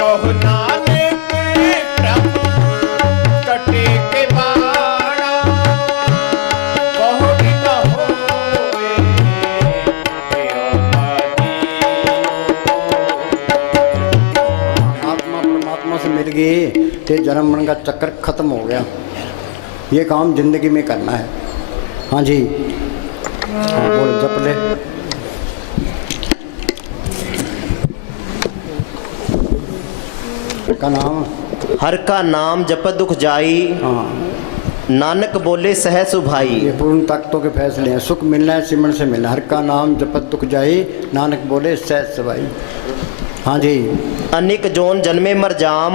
कहो नानक प्रभु कटे के बाड़ा। कहो कि न होए आत्मा परमात्मा से मिल गई तो जन्म मरण का चक्कर खत्म हो गया। ये काम जिंदगी में करना है। हाँ जी, हाँ बोल जप ले। का नाम हर का नाम जप दुख जाई, हाँ, नानक बोले सह सुभाई। ये पूर्ण ताकतों के फैसले हैं। सुख मिलना है सिमरन से मिलना है। हर का नाम जपत दुख जाई, नानक बोले सहज सवाई। हाँ जी, अनेक जोन जन्मे मर जाम,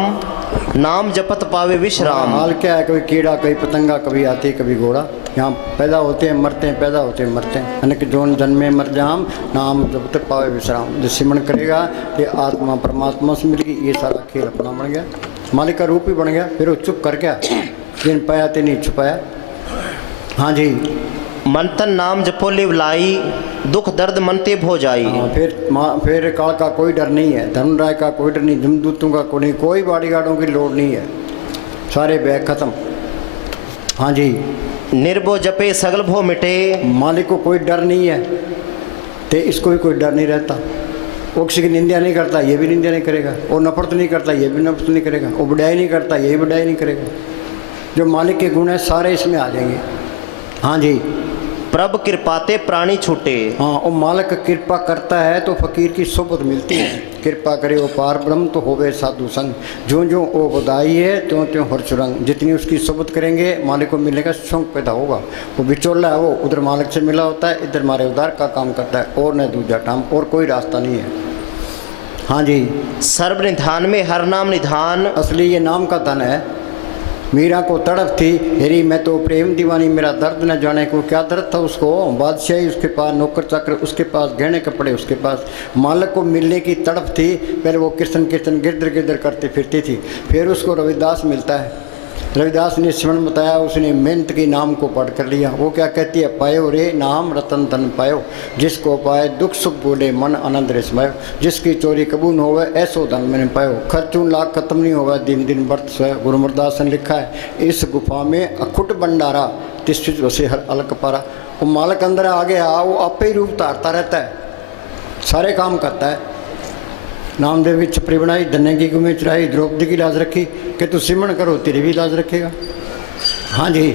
नाम जपत पावे विश्राम। हाल क्या है? कभी कीड़ा, कभी पतंगा, कभी हाथी, कभी घोड़ा। यहाँ पैदा होते हैं मरते हैं, पैदा होते हैं मरते हैं। अनेक जोन जन्मे मर जाम, नाम जपत पावे विश्राम। जो सिमरन करेगा ये आत्मा परमात्मा से मिल गई। ये सारा खेल अपना बन गया, मालिक का रूप ही बन गया। फिर वो चुप कर गया, जिन पाया ते नहीं छुपाया। हाँ जी। मन तन नाम जपो लिवलाई, दुख दर्द मन ते भो जाई। हाँ, फिर काल का कोई डर नहीं है, धर्मराय का कोई डर नहीं, जमदूतों का कोई नहीं, कोई बॉडीगार्डों की लोड नहीं है, सारे बैग खत्म। हाँ जी। निर्भो जपे सगल भो मिटे, मालिक को कोई डर नहीं है, तो इसको भी कोई डर नहीं रहता। वो किसी की निंदा नहीं करता, ये भी निंदा नहीं करेगा। वो नफरत नहीं करता, ये भी नफरत नहीं करेगा। वो बढ़ाई नहीं करता, ये भी बढ़ाई नहीं करेगा। जो मालिक के गुण है सारे इसमें आ जाएंगे। हाँ जी। प्रभ कृपाते प्राणी छूटे। हाँ, वो मालिक कृपा करता है तो फकीर की सोबत मिलती है। कृपा करे वो पार ब्रह्म तो होवे साधु संग, जो जो वो बधाई है त्यों त्यों हर सुरंग। जितनी उसकी सोबत करेंगे मालिक को मिलने का शौक पैदा होगा। वो बिचौला है, वो उधर मालिक से मिला होता है, इधर मारे उधार का काम करता है, और न दूजा टाम, और कोई रास्ता नहीं है। हाँ जी। सर्व निधान में हर नाम निधान, असली ये नाम का धन है। मीरा को तड़प थी, हेरी मैं तो प्रेम दीवानी, मेरा दर्द न जाने को। क्या दर्द था उसको? बादशाही उसके पास, नौकर चाकर उसके पास, गहने कपड़े उसके पास, मालिक को मिलने की तड़प थी। पहले वो कीर्तन कीर्तन गिरधर गिरधर करती फिरती थी। फिर उसको रविदास मिलता है। रविदास ने सिमरन बताया, उसने मेहनत की नाम को पढ़ कर लिया। वो क्या कहती है? पायो रे नाम रतन धन पायो, जिसको पाए दुख सुख बोले मन आनंद रे समायो। जिसकी चोरी कबूल होवे ऐसो धन मैंने पायो, खर्चून लाख खत्म नहीं होगा दिन दिन वर्त सोए। गुरु अमरदास ने लिखा है, इस गुफा में अखुट भंडारा, तिस्वित वसे हर अलग पारा। वो मालिक अंदर आ गया, वो आपे ही रूप धारता रहता है, सारे काम करता है। नामदेव की छपरी बनाई, धन्य की गुमे चढ़ाई, द्रौपदी की लाज रखी कि तू सिमरन करो तेरी भी लाज रखेगा। हाँ जी।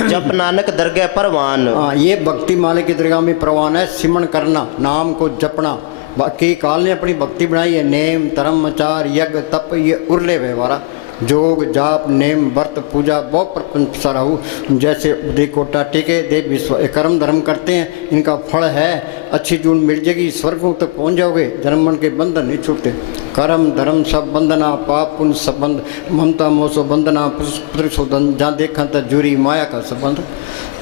जप नानक दरगाह परवान। हाँ, ये भक्ति मालिक की दरगाह में परवान है, सिमरन करना, नाम को जपना। बाकी काल ने अपनी भक्ति बनाई है, नेम धर्म आचार यज्ञ तप ये उरले व्यवहारा, जोग जाप नेम व्रत पूजा बहुत प्रपंच सारा हो। जैसे दे कोटा टीके दे विश्व कर्म धर्म करते हैं, इनका फल है अच्छी जून मिल जाएगी, स्वर्गों तक पहुंच जाओगे, जन्म मन के बंधन नहीं छूटते। कर्म धर्म सब बंधना, पाप पुण्य संबंध, ममता मोसो बंधना, पुत्रशोधन, जहाँ देखा तो जुरी माया का संबंध।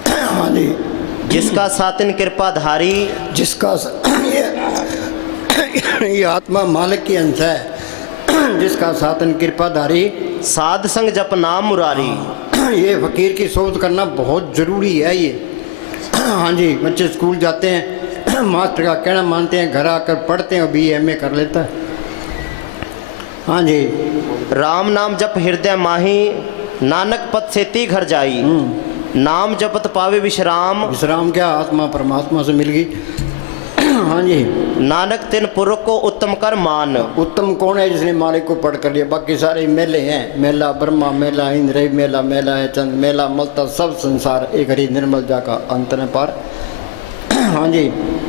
हाँ जी। जिसका सातिन कृपा धारी, जिसका ये आत्मा मालिक की अंश है, जिसका सातन कृपाधारी, साध संग जप नाम मुरारी। ये फकीर की सोच करना बहुत जरूरी है ये। हाँ जी। बच्चे स्कूल जाते हैं, मास्टर का कहना मानते हैं, घर आकर पढ़ते हैं, BA कर लेता है। हाँ जी। राम नाम जप हृदय माही, नानक पद से ती घर जाई। नाम जपत पावे विश्राम, विश्राम क्या? आत्मा परमात्मा से मिल गई। हाँ जी। नानक तिन पुरुष को उत्तम कर मान। उत्तम कौन है? जिसने मालिक को पढ़ कर लिया। बाकी सारे मेले हैं, मेला ब्रह्मा, मेला इंद्र, मेला मेला है चंद, मेला मलता सब संसार एक हरि निर्मल जा का अंत न पार। हाँ जी।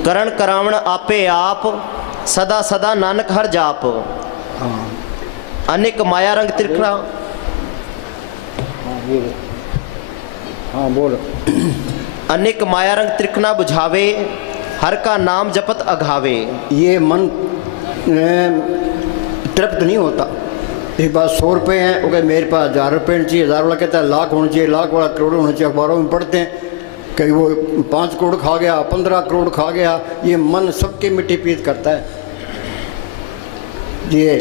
करण करावण आपे आप, सदा सदा नानक हर जाप। हाँ। अनेक माया रंग त्रिकरा। हाँ बोल। अनेक माया रंग त्रिकना बुझावे, हर का नाम जपत अघावे। ये मन तृप्त नहीं होता। एक बात 100 रुपये हैं, वो कहे मेरे पास 1000 रुपये चाहिए, 1000 वाला कहता है लाख होना चाहिए, लाख वाला करोड़ होना चाहिए। अखबारों में पढ़ते हैं कहीं वो 5 करोड़ खा गया, 15 करोड़ खा गया। ये मन सबके मिट्टी पीत करता है। ये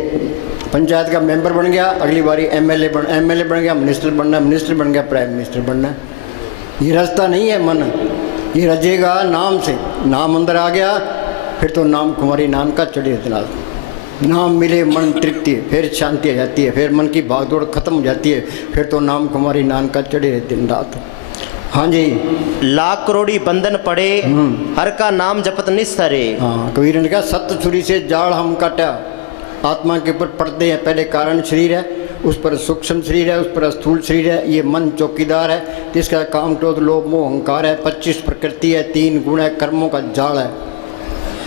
पंचायत का मेंबर बन गया, अगली बारी MLA बन गया, मिनिस्टर बनना है, मिनिस्टर बन गया, प्राइम मिनिस्टर बनना है। ये रास्ता नहीं है मन, ये रजेगा नाम से। नाम अंदर आ गया फिर तो नाम कुमारी नाम का चढ़े दिनाल। नाम मिले मन तृप्ति, फिर शांति आ जाती है, फिर मन की भागदौड़ खत्म हो जाती है, फिर तो नाम कुमारी नाम का चढ़े दिन रात। हाँ जी। लाख करोड़ी बंधन पड़े, हर का नाम जपत निस्तरे। हाँ, कबीर ने कहा सत्य छुरी से जाल हम काटा। आत्मा के ऊपर पड़ते हैं, पहले कारण शरीर है, उस पर सूक्ष्म शरीर है, उस पर स्थूल शरीर है। ये मन चौकीदार है, जिसका काम क्रोध लोभ मोह अहंकार है। 25 प्रकृति है, 3 गुण है, कर्मों का जाल है।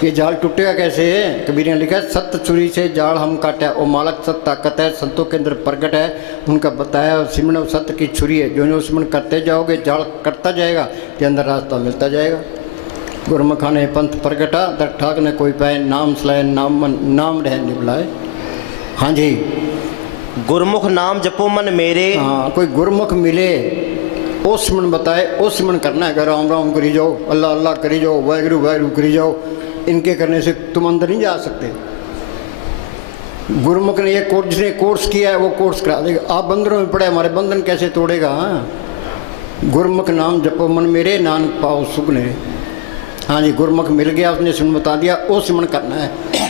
ये जाल टूटेगा कैसे? कबीर ने लिखा सत्य छुरी से जाल हम काटा। वो मालक सत्य ताकत है, संतों के अंदर प्रकट है, उनका बताया सिमरन सत्य की छुरी है। जो सिमरन करते जाओगे जाल कटता जाएगा, के अंदर रास्ता मिलता जाएगा। गुरमुखा ने पंथ प्रगटा, दर ठाक ने कोई पाए, नाम सलाए नाम मन नाम रह निबलाए। हाँ जी। गुरमुख नाम जपो मन मेरे। हाँ, कोई गुरमुख मिले, ओ सिमरन बताए, ओ सिमरन करना है। राम राम करी जाओ, अल्लाह अल्लाह करी जाओ, वाहिगुरु वाहिगुरु करी जाओ। इनके करने से तुम अंदर नहीं जा सकते। गुरमुख ने ये कोर्स, जिसने कोर्स किया है वो कोर्स करा देगा। आप बंधनों में पड़े, हमारे बंधन कैसे तोड़ेगा? गुरमुख नाम जपो मन मेरे नानक पाओ सुगने। हाँ जी, गुरमुख मिल गया, उसने सिमरन बता दिया, वो सिमरन करना है।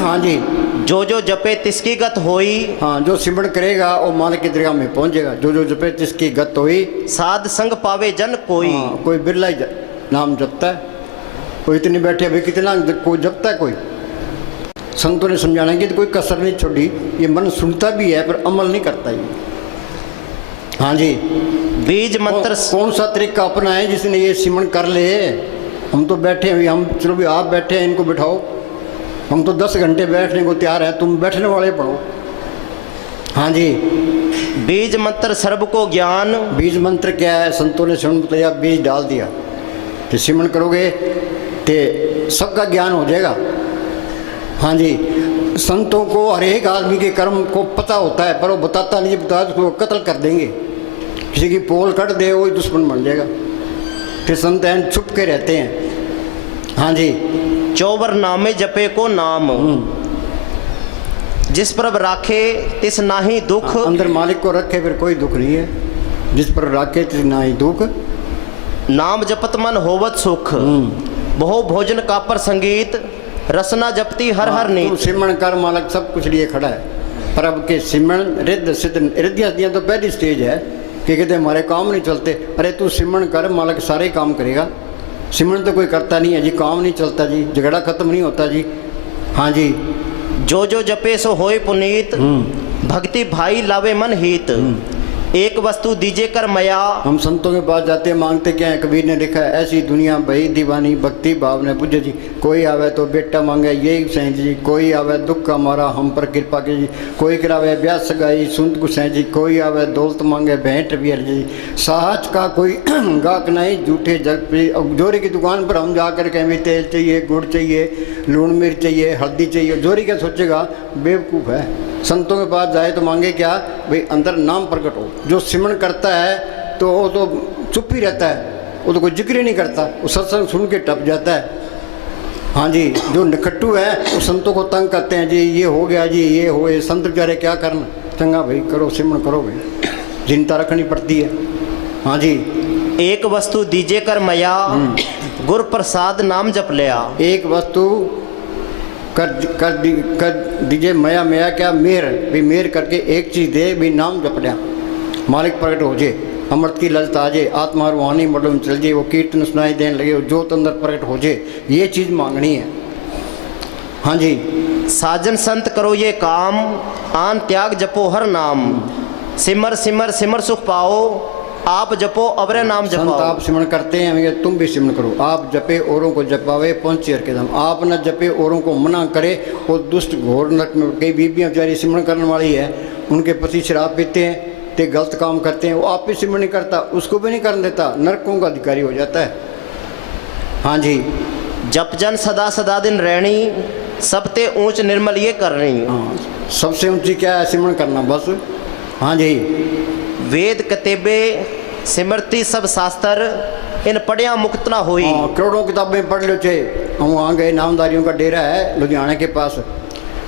हाँ जी, जो जो जपे तिसकी गत होई, हाँ, जो सिमरन करेगा वो मालिक की दरगाह में पहुंचेगा। जो जो जपे तिसकी गत होई, साध संग पावे जन कोई। हाँ, कोई बिरला ही नाम जपता है, कोई इतने बैठे अभी कितना कोई जपता है। कोई संतों ने समझाना कि कोई कसर नहीं छोड़ी, ये मन सुनता भी है पर अमल नहीं करता ये। हाँ जी, बीज मंत्र कौन सा तरीका अपना है जिसने ये सिमरन कर ले। हम तो बैठे हुए, हम चलो भी आप बैठे हैं, इनको बिठाओ, हम तो 10 घंटे बैठने को तैयार है, तुम बैठने वाले पढ़ो। हाँ जी, बीज मंत्र सर्व को ज्ञान। बीज मंत्र क्या है? संतों ने सिमरन बताया, बीज डाल दिया कि सिमरन करोगे तो सबका ज्ञान हो जाएगा। हाँ जी, संतों को हर एक आदमी के कर्म को पता होता है, पर वो बताता नहीं, बताया तो उसको कत्ल कर देंगे। किसी की पोल कट दे वही दुश्मन बन जाएगा। फिर संत हैं छुप के रहते हैं। हाँ जी, 54 नामे जपे को नाम, जिस पर राखे तिस नाही दुख। अंदर मालिक को रखे फिर कोई दुख नहीं है, जिस पर राखे तिस नाही दुख। नाम जपत मन होवत सुख, बहु भोजन का पर संगीत, रसना जपती हर हर तू नीत। सिमरन कर, मालिक सब कुछ लिए खड़ा है। पर अब के सिमरन रिद्ध सिद्ध, रिद्धियाँ तो पहली स्टेज है कि कहते हमारे काम नहीं चलते। अरे तू सिमरन कर, मालिक सारे काम करेगा। सिमरन तो कोई करता नहीं है जी, काम नहीं चलता जी, झगड़ा खत्म नहीं होता जी। हाँ जी, जो जो जपे सो होए पुनीत, भक्ति भाई लावे मन हित, एक वस्तु दीजे कर मया। हम संतों के पास जाते हैं, मांगते क्या है? कबीर ने लिखा है, ऐसी दुनिया भई दीवानी, भक्ति भाव ने बुझे जी। कोई आवे तो बेटा मांगे यही सैं जी, कोई आवे दुख का मारा हम पर कृपा की जी, कोई करावे ब्याह सगाई सुनत गुसैं जी, कोई आवे दौलत मांगे भेंट भी जी। साहज का कोई गाहक नहीं, झूठे जग पे। जोरी की दुकान पर हम जाकर के हमें तेल चाहिए, गुड़ चाहिए, लून मिर्च चाहिए, हल्दी चाहिए, जोरी क्या सोचेगा? बेवकूफ़ है। संतों के पास जाए तो मांगे क्या? भाई अंदर नाम प्रकट हो। जो सिमरन करता है तो वो तो चुप ही रहता है, वो तो कोई जिक्र ही नहीं करता, वो सत्संग सुन के टप जाता है। हाँ जी, जो निखट्टू है वो संतों को तंग करते हैं जी, ये हो गया जी, ये हो गए। संत बेचारे क्या करना? चंगा भाई करो, सिमरन करो भाई, चिंता रखनी पड़ती है। हाँ जी, एक वस्तु दीजे कर मया, गुर प्रसाद नाम जप लिया। एक वस्तु कर दीजिए मया। मया क्या? मेहर भी, मेहर करके एक चीज़ दे भी, नाम जप लिया, मालिक प्रकट हो जाए, अमृत की ललत आ जाए, आत्मा रूहानी मडल चल जाए, वो कीर्तन सुनाई देने लगे, वो जोत अंदर प्रकट हो जाए, ये चीज़ मांगनी है। हाँ जी, साजन संत करो ये काम, आन त्याग जपो हर नाम, सिमर सिमर सिमर सुख पाओ, आप जपो अवरे नाम संत जपाओ। आप सिमरन करते हैं, हमें तुम भी सिमरन करो। आप जपे औरों को जपावे पहुँचे हर के दम। आप न जपे औरों को मना करे, वो दुष्ट घोर नरक में। कई बीबियाँ बेचारी सिमरन करने वाली है, उनके पति शराब पीते हैं तो गलत काम करते हैं, वो आप भी सिमरन नहीं करता, उसको भी नहीं करने देता, नरकों का अधिकारी हो जाता है। हाँ जी, जप जन सदा सदा दिन रहनी, सबते ऊंच निर्मल ये करनी। हाँ, सबसे ऊंची क्या है? सिमरन करना बस। हाँ जी, वेद कतेबे सिमरती सब शास्त्र, इन पढ़िया मुक्त ना होई। हाँ, करोड़ों किताबें पढ़ लो चे। हम वहाँ गए, नामदारियों का डेरा है लुधियाना के पास,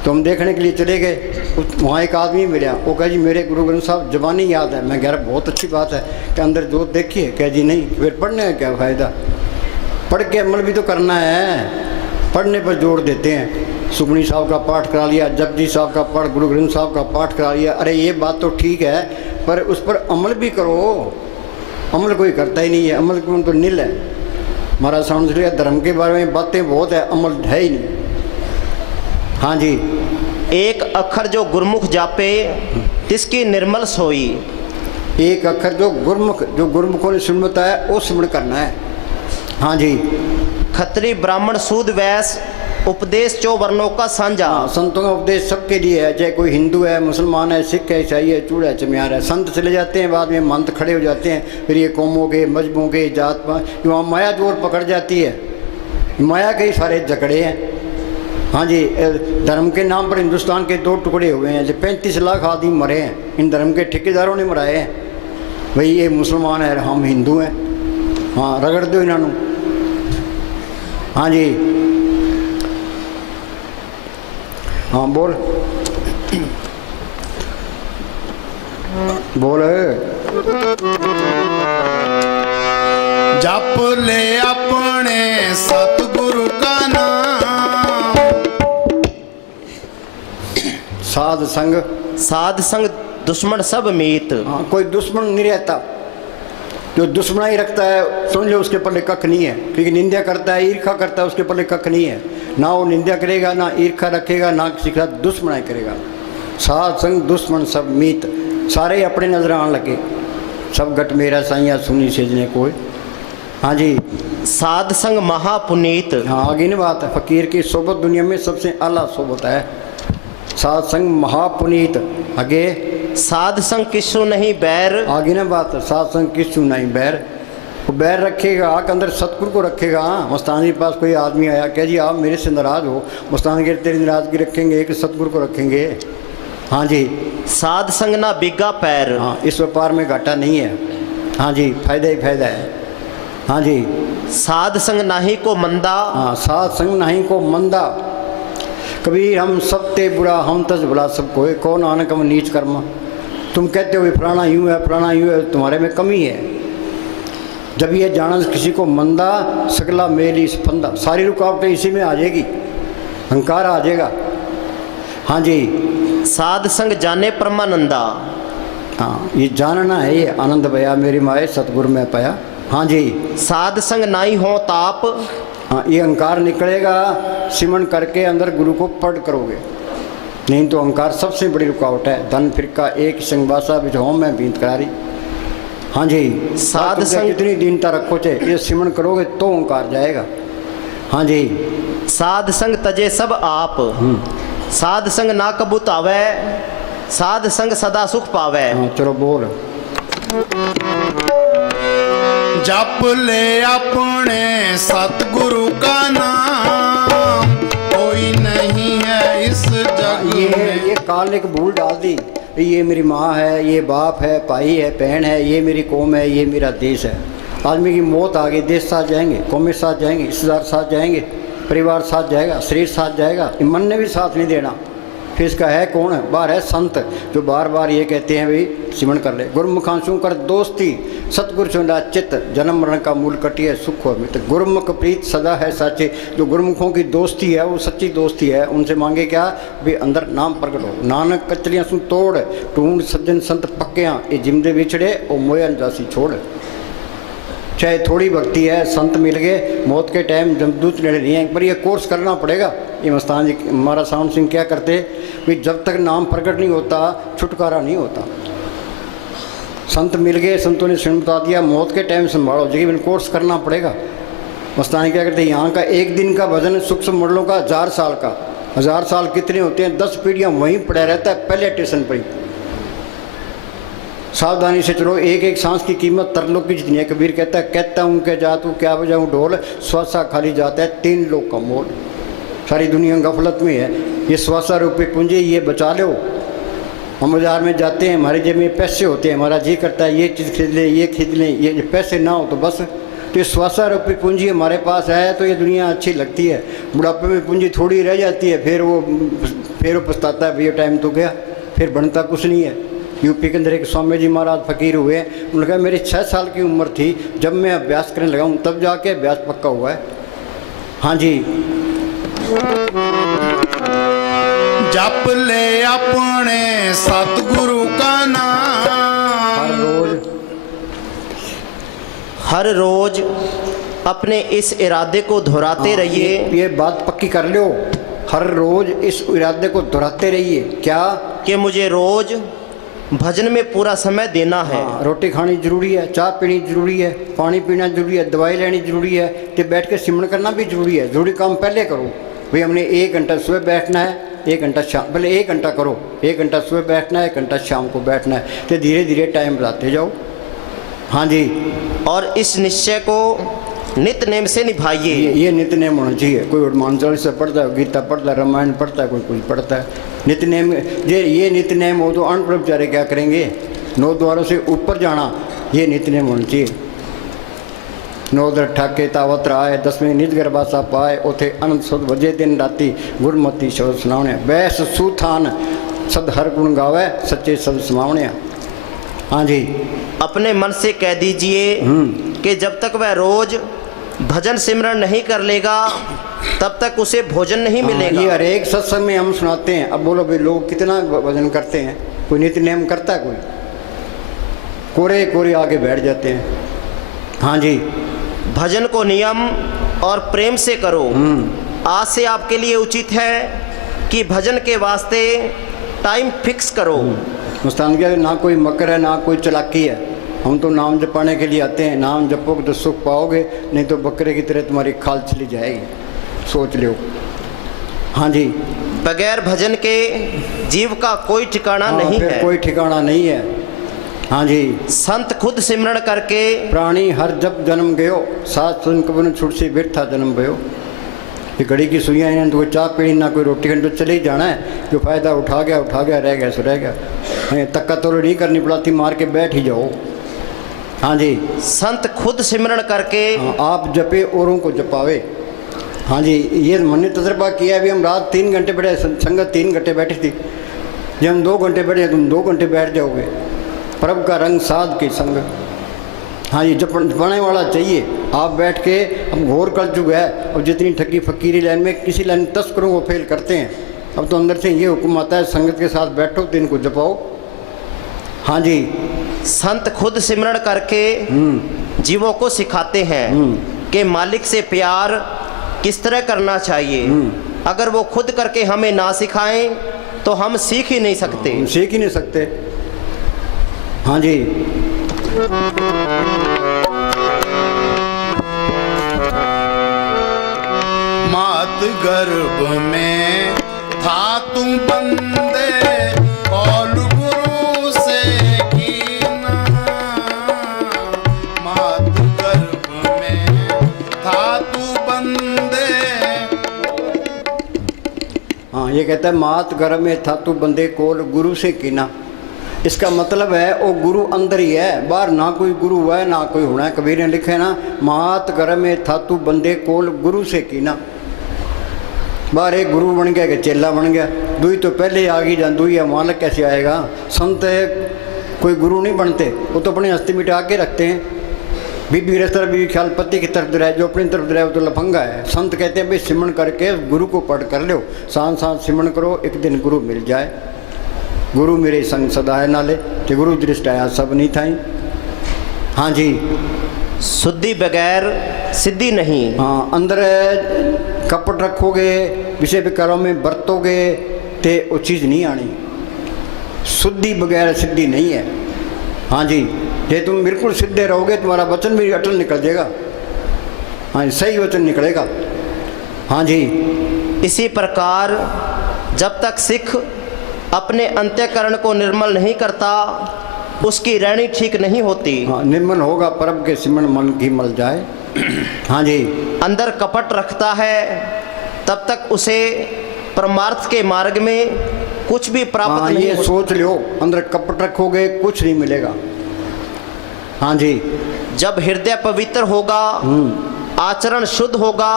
तो हम देखने के लिए चले गए। वहाँ एक आदमी मिला, वो कहा जी मेरे गुरु ग्रंथ साहब जबानी याद है। मैं कह रहा बहुत अच्छी बात है, कि अंदर जोत देखिए। कह जी नहीं, फिर पढ़ने का क्या फ़ायदा? पढ़ के अमल भी तो करना है, पढ़ने पर जोर देते हैं। सुखमनी साहब का पाठ करा लिया, जपजी साहब का पाठ, गुरु ग्रंथ साहब का पाठ करा लिया। अरे ये बात तो ठीक है, पर उस पर अमल भी करो। अमल कोई करता ही नहीं है, अमल क्यों तो नील है। महाराज समझ लिया, धर्म के बारे में बातें बहुत है, अमल है ही नहीं। हाँ जी, एक अक्षर जो गुरमुख जापे, तिसकी निर्मल सोई। एक अक्षर जो गुरमुखों ने सुन बताया वो सिमरन करना है। हाँ जी, खत्री ब्राह्मण सूद वैश्य, उपदेश 4 वर्णों का साझा। हाँ, संतों का उपदेश सबके लिए है, चाहे कोई हिंदू है, मुसलमान है, सिख है, ईसाई है, चूड़ा है, चमियार है। संत चले जाते हैं, बाद में मंत खड़े हो जाते हैं, फिर ये कौमों के, मजहबों के, जात पात, वहाँ माया जोर पकड़ जाती है। माया के ही सारे झगड़े हैं। हाँ जी, धर्म के नाम पर हिंदुस्तान के 2 टुकड़े हुए हैं। जो 35 लाख आदमी मरे हैं, इन धर्म के ठेकेदारों ने मराए हैं। भाई ये मुसलमान है, हम हिंदू हैं। हाँ, रगड़ दो इन्हों। हाँ जी, हाँ बोल बोल। जप ले अपने सतगुरु का नाम। साध संग, साध संग दुश्मन सब मीत। हाँ, कोई दुश्मन नहीं रहता। जो दुश्मना ही रखता है समझ लो उसके पल्ले कख नहीं है, क्योंकि निंदा करता है, ईर्खा करता है, उसके पल्ले कख नहीं है। ना वो निंदा करेगा, ना ईर्खा रखेगा, ना किसी का दुश्मना ही करेगा। साध संग दुश्मन सब मीत, सारे अपने नजर आने लगे। सब गट मेरा साइया सुनी सेजने कोई। हाँ जी, साध संग महापुनीत। हाँ आगे नहीं बात है। फकीर की सोबत दुनिया में सबसे आला सोबत है। साध संग महापुनीत। आगे साध संग किसु नहीं बैर। आगे ना बात है। साध संग किसु नहीं बैर। वो बैर रखेगा आग अंदर सतगुरु को रखेगा। मस्तान के पास कोई आदमी आया, कह जी आप मेरे से नाराज हो, मस्तान के तेरी नाराजगी रखेंगे एक सतगुरु को रखेंगे। हाँ जी, साध संग ना बिगा पैर। हाँ इस व्यापार में घाटा नहीं है। हाँ जी, फायदा ही फायदा है। हाँ जी, साध संग नाही को मंदा। हाँ साध संग नहीं को मंदा। कबीर हम सब ते बुरा हम तज भला सब कोई, कौन नानक हम नीच कर्म। तुम कहते हो फलाना यूँ है फलाना यूँ है, तुम्हारे में कमी है। जब ये जाना किसी को मंदा सकला मेली स्पंदा, सारी रुकावटें इसी में आ जाएगी, अहंकार आ जाएगा। हाँ जी, साध संग जाने परमानंदा। हाँ ये जानना है, ये आनंद भया मेरी माए सतगुरु में पाया। हाँ जी, साध संग नाई हो ताप। हाँ ये अहंकार निकलेगा सिमन करके अंदर गुरु को पढ़ करोगे, नहीं तो अहंकार सबसे बड़ी रुकावट है। धन फिरका एक संगवासा बिझाओ में बीत करारी। हाँ जी, साध संग कितनी दीनता रखो चे, ये सिमन करोगे तो अहंकार जाएगा। हाँ जी, साध संग तजे सब आप। साध संग ना कबूत आवे, साध संग सदा सुख पावे। हाँ चलो बोल। जप ले अपने सतगुरु का नाम, कोई नहीं है इस जग में। ये काल एक भूल डाल दी, ये मेरी माँ है, ये बाप है, भाई है, बहन है, ये मेरी कौम है, ये मेरा देश है। आदमी की मौत आ गई, देश साथ जाएंगे, कौमें साथ जाएंगे, रिश्तेदार साथ जाएंगे, परिवार साथ जाएगा, शरीर साथ जाएगा, मन ने भी साथ नहीं देना। फिर इसका है कौन है? बाहर है संत, जो बार बार ये कहते हैं भाई सिमरण कर ले। गुरुमुखांशु कर दोस्ती, सतगुरु चुंडा चित्त, जन्म मरण का मूल कटिए सुख हो मित्र। गुरुमुख प्रीत सदा है साचे, जो गुरुमुखों की दोस्ती है वो सच्ची दोस्ती है। उनसे मांगे क्या? भी अंदर नाम प्रकट हो। नानक कचलियाँ सुन तोड़, ढूंढ सज्जन संत पक्कियाँ, ये जिमदे बिछड़े और मोयन जासी छोड़। चाहे थोड़ी भक्ति है, संत मिल गए, मौत के टाइम जमदूत नेड़े नहीं है, पर ये कोर्स करना पड़ेगा। ये मस्तान जी हमारा साउंड सिंह क्या करते कि जब तक नाम प्रकट नहीं होता छुटकारा नहीं होता। संत मिल गए, संतों ने स्वयं बता दिया, मौत के टाइम संभालो, लेकिन कोर्स करना पड़ेगा। मस्तान क्या करते हैं, यहाँ का एक दिन का भजन सूक्ष्म मंडलों का 1000 साल का। 1000 साल कितने होते हैं? 10 पीढ़ियाँ वहीं पड़ा रहता है, पहले स्टेशन पर ही। सावधानी से चलो, एक एक सांस की कीमत तरलोक की जितनी है। कबीर कहता हूँ कि जा तू क्या बजाऊँ ढोल, श्वासा खाली जाता है 3 लोग का मोल। सारी दुनिया गफलत में है। ये श्वासा रूपी पूंजी ये बचा लो। हम बाजार में जाते हैं, हमारे जेब में पैसे होते हैं, हमारा जी करता है ये चीज़ खरीद लें, ये खरीद लें, ये पैसे ना हो तो बस। तो ये श्वासा रूपी पूंजी हमारे पास है तो ये दुनिया अच्छी लगती है। बुढ़ापे में पूंजी थोड़ी रह जाती है, फिर वो पछताता है, भैया टाइम तो गया, फिर बनता कुछ नहीं है। यूपी के अंदर एक स्वामी जी महाराज फकीर हुए, उन्होंने कहा मेरी 6 साल की उम्र थी जब मैं अभ्यास करने लगा हूँ, तब जाके अभ्यास पक्का हुआ है। हाँ जी, जप ले अपने सतगुरु का नाम, हर रोज अपने इस इरादे को दोहराते रहिए। ये बात पक्की कर लो, हर रोज इस इरादे को दोहराते रहिए। क्या? कि मुझे रोज भजन में पूरा समय देना है। हाँ, रोटी खानी जरूरी है, चाय पीनी जरूरी है, पानी पीना जरूरी है, दवाई लेनी जरूरी है, तो बैठ के सिमरण करना भी जरूरी है। जरूरी काम पहले करो भाई। हमने 1 घंटा सुबह बैठना है, 1 घंटा शाम, पहले 1 घंटा करो, 1 घंटा सुबह बैठना है, 1 घंटा शाम को बैठना है, तो धीरे धीरे टाइम बढ़ाते जाओ। हाँ जी, और इस निश्चय को नित्य नेम से निभाइए। ये नित्य नेम होना चाहिए। कोई हनुमान चालीसा पढ़ता है, गीता पढ़ता है, रामायण पढ़ता है, कोई कुछ पढ़ता है। नित्य नेम ये नित्य नेम हो तो अनपढ़ बेचारे क्या करेंगे? 9 द्वारों से ऊपर जाना, ये नित्य नेम होना चाहिए। 9 दर ठाके तावत आए, 10वें निज गर्भासा पाए, उथे अनंत सुध वजे दिन राती, गुरमती शब्द सुनावने। बैस सुथान सद हर गुण गावे, सच्चे शब्द समावने। हाँ जी। अपने मन से कह दीजिए कि जब तक वह रोज भजन सिमरन नहीं कर लेगा तब तक उसे भोजन नहीं हाँ, ये मिलेगा। हर एक सत्संग में हम सुनाते हैं। अब बोलो भाई लोग कितना भजन करते हैं? कोई नित्य नियम करता है? कोई कोरे कोरे आगे बैठ जाते हैं। हाँ जी। भजन को नियम और प्रेम से करो। आज से आपके लिए उचित है कि भजन के वास्ते टाइम फिक्स करो। मुस्तान क्या, ना कोई मकर है ना कोई चालाकी है। हम तो नाम जपाने के लिए आते हैं। नाम जपोगे तो सुख पाओगे, नहीं तो बकरे की तरह तुम्हारी खाल चली जाएगी। सोच लो। हाँ जी। बगैर भजन के जीव का कोई ठिकाना हाँ, नहीं फिर है। कोई ठिकाना नहीं है। हाँ जी। संत खुद सिमरण करके प्राणी हर जब जन्म गयो, सात सुन कबन छुट से बैठा जन्म भयो। ये घड़ी की सुइयाँ, इन्हें तो कोई चाय पीनी ना कोई रोटी खानी, तो चले ही जाना है। जो फायदा उठा गया रह गया सो रह गया। तक्का तो नहीं करनी पड़ती, मार के बैठ ही जाओ। हाँ जी। संत खुद सिमरण करके हाँ, आप जपे औरों को जपावे। हाँ जी। ये मैंने तजर्बा किया। अभी हम रात 3 घंटे बैठे, संगत 3 घंटे बैठी थी। जब हम 2 घंटे बैठे, तुम 2 घंटे बैठ जाओगे। प्रभु का रंग साध के संग। हाँ जी। जपने वाला चाहिए। आप बैठ के, अब घोर कलयुग है और जितनी ठगी फकीरी लाइन में किसी लाइन तस्करों को फेल करते हैं। अब तो अंदर से ये हुक्म आता है संगत के साथ बैठो तो इनको जपाओ। हाँ जी। संत खुद सिमरण करके जीवों को सिखाते हैं कि मालिक से प्यार किस तरह करना चाहिए। अगर वो खुद करके हमें ना सिखाएं तो हम सीख ही नहीं सकते। हम सीख ही नहीं सकते। हाँ जी। मात गर्भ में था तू बंदे, कौल गुरु से कीना। मात गर्भ में था तू बंदे। हाँ, ये कहता है मात गर्भ में था तू बंदे कोल गुरु से कीना। इसका मतलब है वो गुरु अंदर ही है, बाहर ना कोई गुरु है ना कोई होना है। कबीर ने लिखे ना, मात गर्भ में था तू बंदे कोल गुरु से कीना। बाहर एक गुरु बन गया कि चेला बन गया। दुई तो पहले ही आ गई, जान दुई है मालक कैसे आएगा। संत कोई गुरु नहीं बनते, वो तो अपनी हस्ती मिटा के रखते हैं। बीबी रेस्तर बीबी ख्याल पति की तरफ दे, जो अपनी तरफ दे वो तो लफंगा है। संत कहते हैं भाई सिमरण करके गुरु को पढ़ कर लो, सांस सांस सिमरण करो, एक दिन गुरु मिल जाए। गुरु मेरे संग सदा है नाले, कि गुरु दृष्ट आया सब नहीं थाई। हाँ जी। शुद्धि बगैर सिद्धि नहीं। हाँ, अंदर कपट रखोगे, विषय विकारों में बरतोगे तो वो चीज़ नहीं आनी। शुद्धि बगैर सिद्धि नहीं है। हाँ जी। ये तुम बिल्कुल सीधे रहोगे, तुम्हारा वचन भी अटल निकल जाएगा। हाँ, सही वचन निकलेगा। हाँ जी। इसी प्रकार जब तक सिख अपने अंत्यकरण को निर्मल नहीं करता उसकी रहनी ठीक नहीं होती। हाँ, निर्मल होगा परम के सिमरण मन की मल जाए। हाँ जी। अंदर कपट रखता है तब तक उसे परमार्थ के मार्ग में कुछ भी प्राप्त हाँ, नहीं ये हो। सोच लो, अंदर कपट रखोगे कुछ नहीं मिलेगा। हाँ जी। जब हृदय पवित्र होगा, आचरण शुद्ध होगा,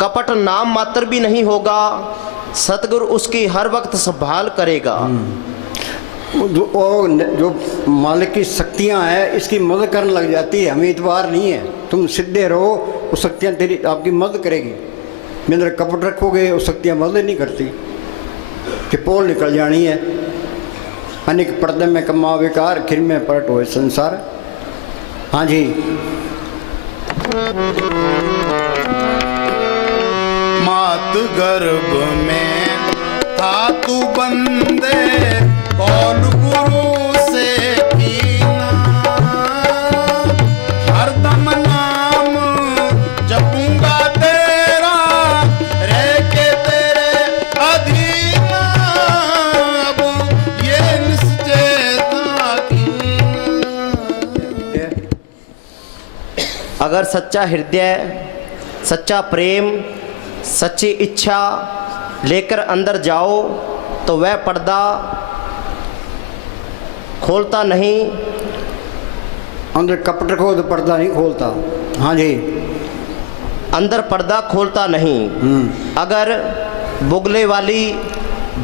कपट नाम मात्र भी नहीं होगा, सतगुरु उसकी हर वक्त संभाल करेगा। जो मालिक की शक्तियाँ हैं इसकी मदद करने लग जाती है। हमें इतबार नहीं है, तुम सीधे रहो, वो शक्तियाँ तेरी आपकी मदद करेगी। अंदर कपट रखोगे वो शक्तियाँ मदद नहीं करती, कि पोल निकल जानी है। अनेक पर्दे में कमा विकार, खिर में पलट हुए संसार। हाँ जी। मात गर्भ में था तू बंदे, कौल गुरु से कीना। हरदम नाम जपूंगा तेरा, रह के तेरे अधीन। अब ये निश्चय था कीना। अगर सच्चा हृदय, सच्चा प्रेम, सच्ची इच्छा लेकर अंदर जाओ तो वह पर्दा खोलता नहीं। अंदर कपट रखो तो पर्दा नहीं खोलता। हाँ जी। अंदर पर्दा खोलता नहीं। अगर बुगले वाली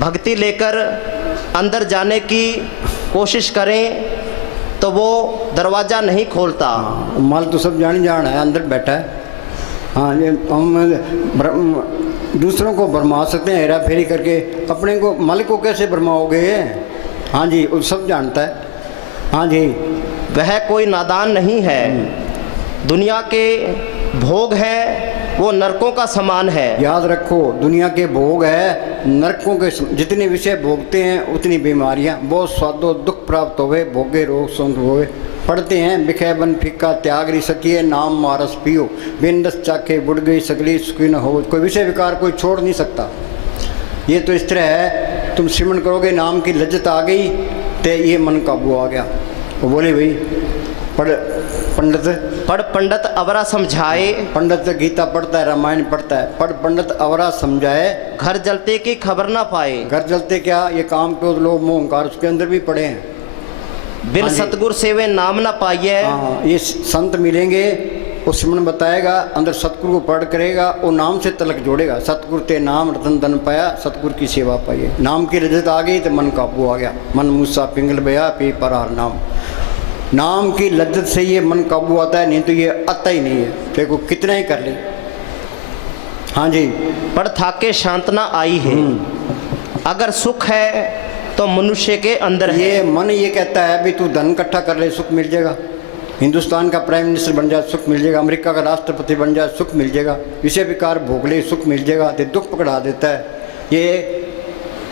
भक्ति लेकर अंदर जाने की कोशिश करें तो वो दरवाज़ा नहीं खोलता। माल तो सब जान है, अंदर बैठा है। हाँ, ये हम दूसरों को भरमा सकते हैं हेरा फेरी करके, अपने को मालिक को कैसे भरमाओगे? हाँ जी, वो सब जानता है। हाँ जी, वह कोई नादान नहीं है। दुनिया के भोग है वो नरकों का समान है। याद रखो, दुनिया के भोग है नरकों के जितने विषय भोगते हैं उतनी बीमारियां, बहुत स्वादो दुख प्राप्त होवे, भोगे रोग संग होवे। पढ़ते हैं बिखे बन फिक्का त्याग री सकिए, नाम मारस पियो बिन रस चाखे बुढ़ गई सकली सुखी न हो। कोई विषय विकार कोई छोड़ नहीं सकता। ये तो इस तरह है, तुम सिमरन करोगे, नाम की लज्जत आ गई तो ये मन काबू आ गया। वो बोले भाई पढ़ पंडित अवरा समझाए, पंडित गीता पढ़ता है, रामायण पढ़ता है, पढ़ पंडित अवरा समझाए, घर जलते की खबर ना पाए। घर जलते क्या, ये काम क्रोध लोभ मोह अहंकार उसके अंदर भी पड़े हैं। बिन हाँ जी। सतगुर सेवे नाम ना पाइए। हाँ, ये संत मिलेंगे, वो सिमरन बताएगा, अंदर सतगुरु को पढ़ करेगा, वो नाम से तलक जोड़ेगा। सतगुरु ते नाम रतन धन पाया, सतगुरु की सेवा पाइए। नाम की रजत आ गई तो मन काबू आ गया। मन मूसा पिंगल बया पी परार नाम। नाम की लज्जत से ये मन काबू आता है, नहीं तो ये आता ही नहीं है। देखो कितना ही कर ले। हाँ जी, पढ़ थाके शांतना आई है। अगर सुख है तो मनुष्य के अंदर है। ये मन ये कहता है भी तू धन इकट्ठा कर ले, सुख मिल जाएगा। हिंदुस्तान का प्राइम मिनिस्टर बन जाए, सुख मिल जाएगा। अमेरिका का राष्ट्रपति बन जाए, सुख मिल जाएगा। विषय विकार भोग ले, सुख मिल जाएगा। तो दुख पकड़ा देता है। ये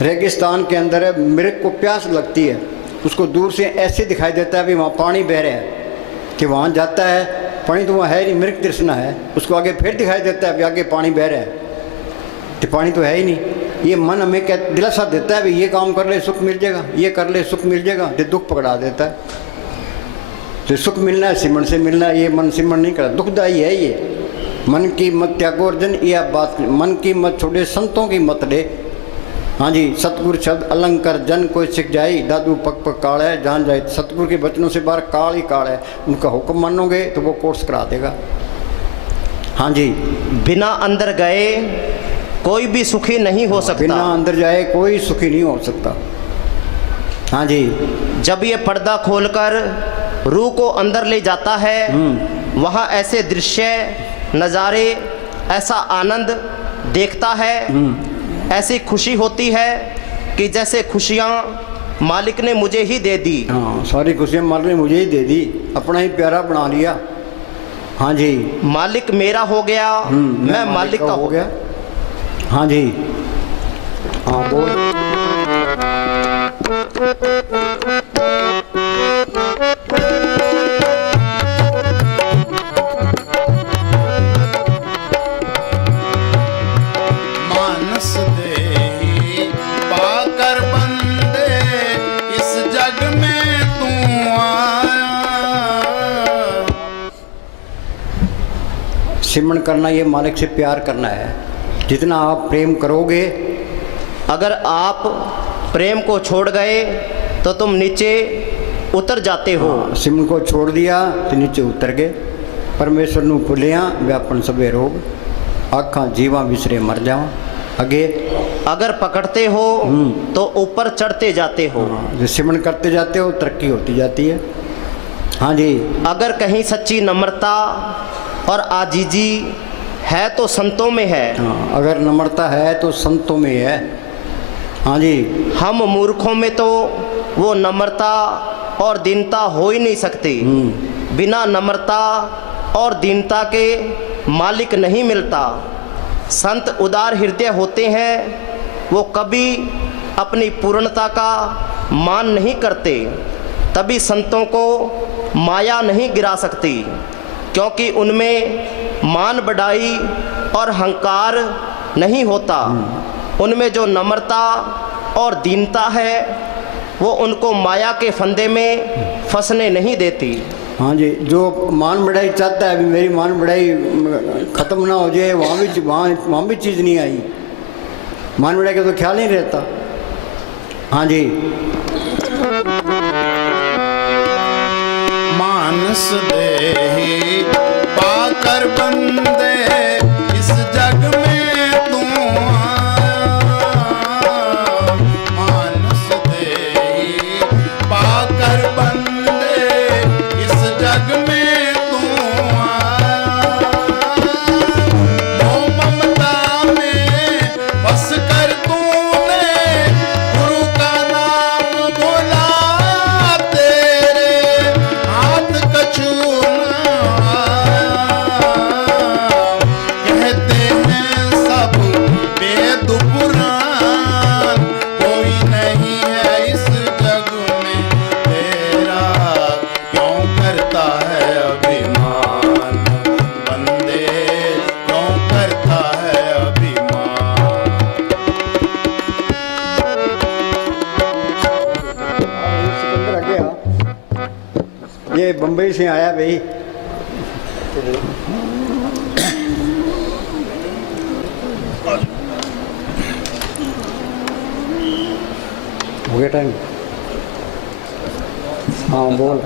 रेगिस्तान के अंदर मृग को प्यास लगती है, उसको दूर से ऐसे दिखाई देता है भी वहाँ पानी बह रहा है, कि वहाँ जाता है पानी तो वहाँ है नहीं, मृग तृष्णा है। उसको आगे फिर दिखाई देता है भी आगे पानी बह रहा है, तो पानी तो है ही नहीं। ये मन हमें दिलासा देता है भी ये काम कर ले सुख मिल जाएगा, ये कर ले सुख मिल जाएगा। तो दुख पकड़ा देता है। तो सुख मिलना है सिमरन से मिलना है, ये मन सिमरन नहीं करता, दुखदायी है ये। मन की मत त्यागो अर्जन, यह बात मन की मत छोड़े, संतों की मत ले। हाँ जी, सतगुरु शब्द अलंकार जन कोई सिख जाए, दादू पक पक काल है जान जाए। सतगुरु के बचनों से बाहर काल ही काल है। उनका हुक्म मानोगे तो वो कोर्स करा देगा। हाँ जी, बिना अंदर गए कोई भी सुखी नहीं हो सकता। बिना अंदर जाए कोई सुखी नहीं हो सकता। हाँ जी, जब ये पर्दा खोलकर रूह को अंदर ले जाता है, वहाँ ऐसे दृश्य नज़ारे, ऐसा आनंद देखता है, ऐसी खुशी होती है कि जैसे खुशियाँ मालिक ने मुझे ही दे दी। हाँ, सारी खुशियाँ मालिक ने मुझे ही दे दी, अपना ही प्यारा बना लिया। हाँ जी, मालिक मेरा हो गया, मैं मालिक का हो गया। हाँ जी, हाँ बोल। मानस देही पाकर बंदे, इस जग में तू आया। सिमरन करना ये मालिक से प्यार करना है। जितना आप प्रेम करोगे, अगर आप प्रेम को छोड़ गए तो तुम नीचे उतर जाते हो। सिमरन को छोड़ दिया तो नीचे उतर गए। परमेश्वर नू भुलिया व्यापन सबे रोग, आखा जीवा विसरे मर जावा अगे। अगर पकड़ते हो तो ऊपर चढ़ते जाते हो। जो सिमरन करते जाते हो तरक्की होती जाती है। हाँ जी, अगर कहीं सच्ची नम्रता और आजीजी है तो संतों में है। हाँ, अगर नम्रता है तो संतों में है। हाँ जी, हम मूर्खों में तो वो नम्रता और दीनता हो ही नहीं सकती। बिना नम्रता और दीनता के मालिक नहीं मिलता। संत उदार हृदय होते हैं, वो कभी अपनी पूर्णता का मान नहीं करते। तभी संतों को माया नहीं गिरा सकती, क्योंकि उनमें मान बढ़ाई और अहंकार नहीं होता। उनमें जो नम्रता और दीनता है वो उनको माया के फंदे में फंसने नहीं देती। हाँ जी, जो मान बढ़ाई चाहता है, अभी मेरी मान बढ़ाई ख़त्म ना हो जाए, वहाँ भी चीज़ नहीं आई। मान बढ़ाई का तो ख्याल नहीं रहता। हाँ जी, मानस देही पाकर बंदे, इस जग में तू आया। मानस देही पाकर बंदे, ये बम्बई से आया भाई। हो गया टाइम? हाँ बोल।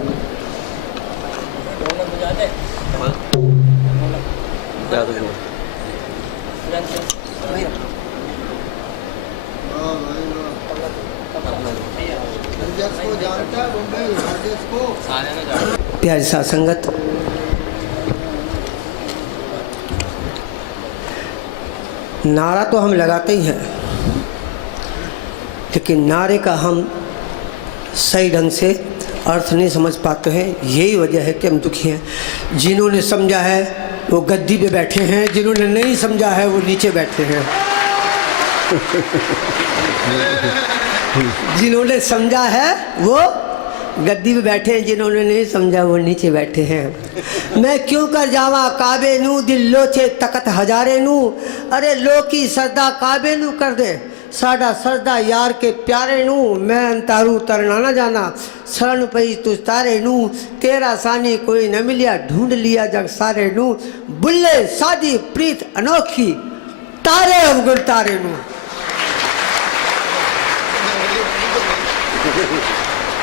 प्यारी साथ संगत, नारा तो हम लगाते ही हैं, लेकिन नारे का हम सही ढंग से अर्थ नहीं समझ पाते हैं। यही वजह है कि हम दुखी हैं। जिन्होंने समझा है वो गद्दी पे बैठे हैं, जिन्होंने नहीं समझा है वो नीचे बैठे हैं। जिन्होंने समझा है वो गद्दी पे बैठे हैं, जिन्होंने नहीं समझा वो नीचे बैठे हैं। मैं क्यों कर जावा काबे नू, दिल लोचे तकत हजारे नू। अरे लो की सरदा काबे नू कर दे, साडा सरदा यार के प्यारे नू। मैं अंतारू तरना ना जाना, शरण पई तुझ तारे नू। तेरा सानी कोई न मिलिया, ढूंढ लिया जग सारे नू। बुल्ले सादी प्रीत अनोखी, तारे अवगुण तारे नू।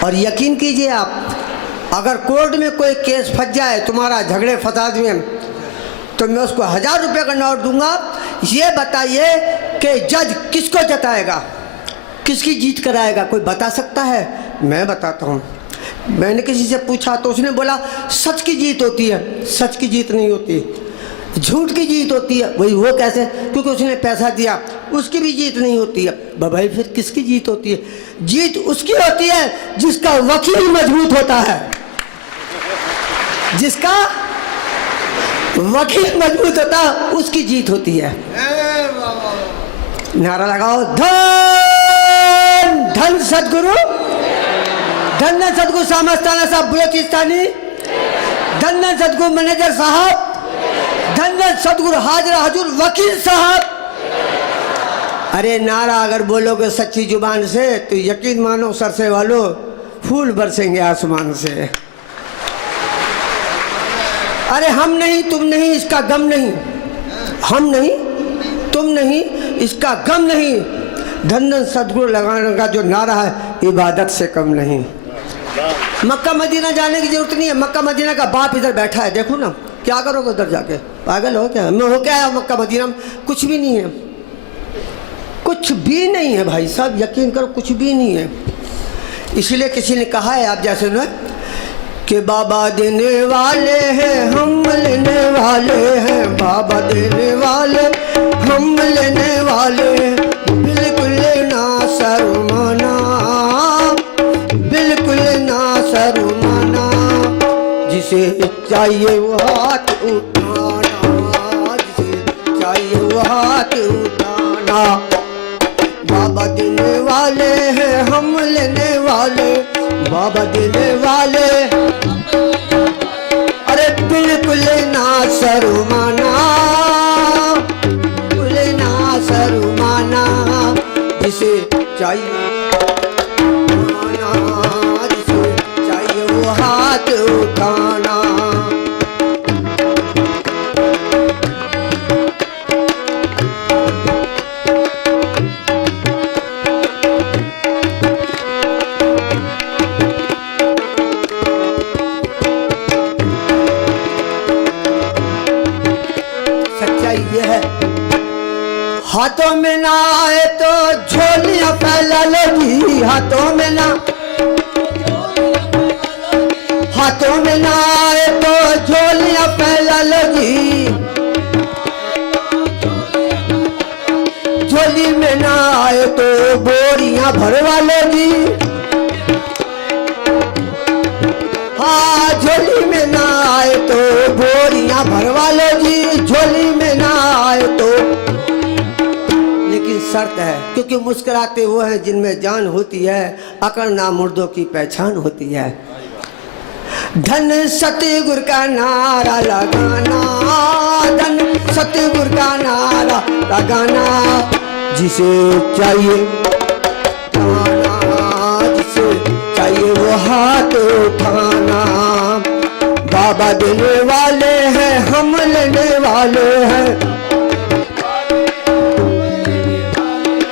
और यकीन कीजिए आप, अगर कोर्ट में कोई केस फंस जाए तुम्हारा झगड़े फसाद में, तो मैं उसको 1000 रुपये का नोट दूंगा। ये बताइए कि जज किसको जताएगा, किसकी जीत कराएगा? कोई बता सकता है? मैं बताता हूँ। मैंने किसी से पूछा तो उसने बोला सच की जीत होती है। सच की जीत नहीं होती, झूठ की जीत होती है। वही वो कैसे? क्योंकि उसने पैसा दिया, उसकी भी जीत नहीं होती है। भाई फिर किसकी जीत होती है? जीत उसकी होती है जिसका वकील मजबूत होता है। जिसका वकील मजबूत होता है उसकी जीत होती है। नारा लगाओ, धन धन सदगुरु, धन धन सदगुरु सामस्ताना साहब बलोचिस्तानी, धन धन सदगुरु मैनेजर साहब, धन धन सदगुरु हाजरा हजूर वकील साहब। अरे नारा अगर बोलोगे सच्ची जुबान से तो यकीन मानो सरसे वालों फूल बरसेंगे आसमान से। अरे हम नहीं तुम नहीं इसका गम नहीं, हम नहीं तुम नहीं इसका गम नहीं। धन धन सदगुरु लगाने का जो नारा है इबादत से कम नहीं। मक्का मदीना जाने की जरूरत नहीं है। मक्का मदीना का बाप इधर बैठा है, देखो ना। क्या करोगे उधर जाके? पागल हो क्या? मैं हो क्या आया मक्का मदीना में? कुछ भी नहीं है, कुछ भी नहीं है भाई साहब, यकीन करो कुछ भी नहीं है। इसलिए किसी ने कहा है आप जैसे ना कि बाबा देने वाले हैं हम लेने वाले हैं, बाबा देने वाले हम लेने वाले, बिल्कुल ना शर्माना, बिल्कुल ना शर्माना। जिसे चाहिए वो हाथ उठाना, जिसे चाहिए वो हाथ उठाना। बाबा देने वाले हैं हम लेने वाले, बाबा देने वाले, अरे बिल्कुल ना शर्माना, बिल्कुल ना शर्माना। जिसे चाहिए जिसे चाहिए वो हाथ उठाना। हाथों में ना आए तो झोलियां फैला लो जी, हाथों में ना, हाथों में ना आए तो झोलियां फैला लो जी, झोली में ना आए तो बोरियां भरवा लो जी। हाँ झोली में ना आए तो बोरियां भरवा लो जी, झोली में ना आए तो। शर्त है, क्योंकि मुस्कुराते वो हैं जिनमें जान होती है, अकड़ना मुर्दों की पहचान होती है। धन सतगुरु का नारा लगाना, धन सतगुरु का नारा लगाना। जिसे चाहिए जिसे चाहिए वो हाथ उठाना। बाबा देने वाले हैं, हम लेने वाले हैं।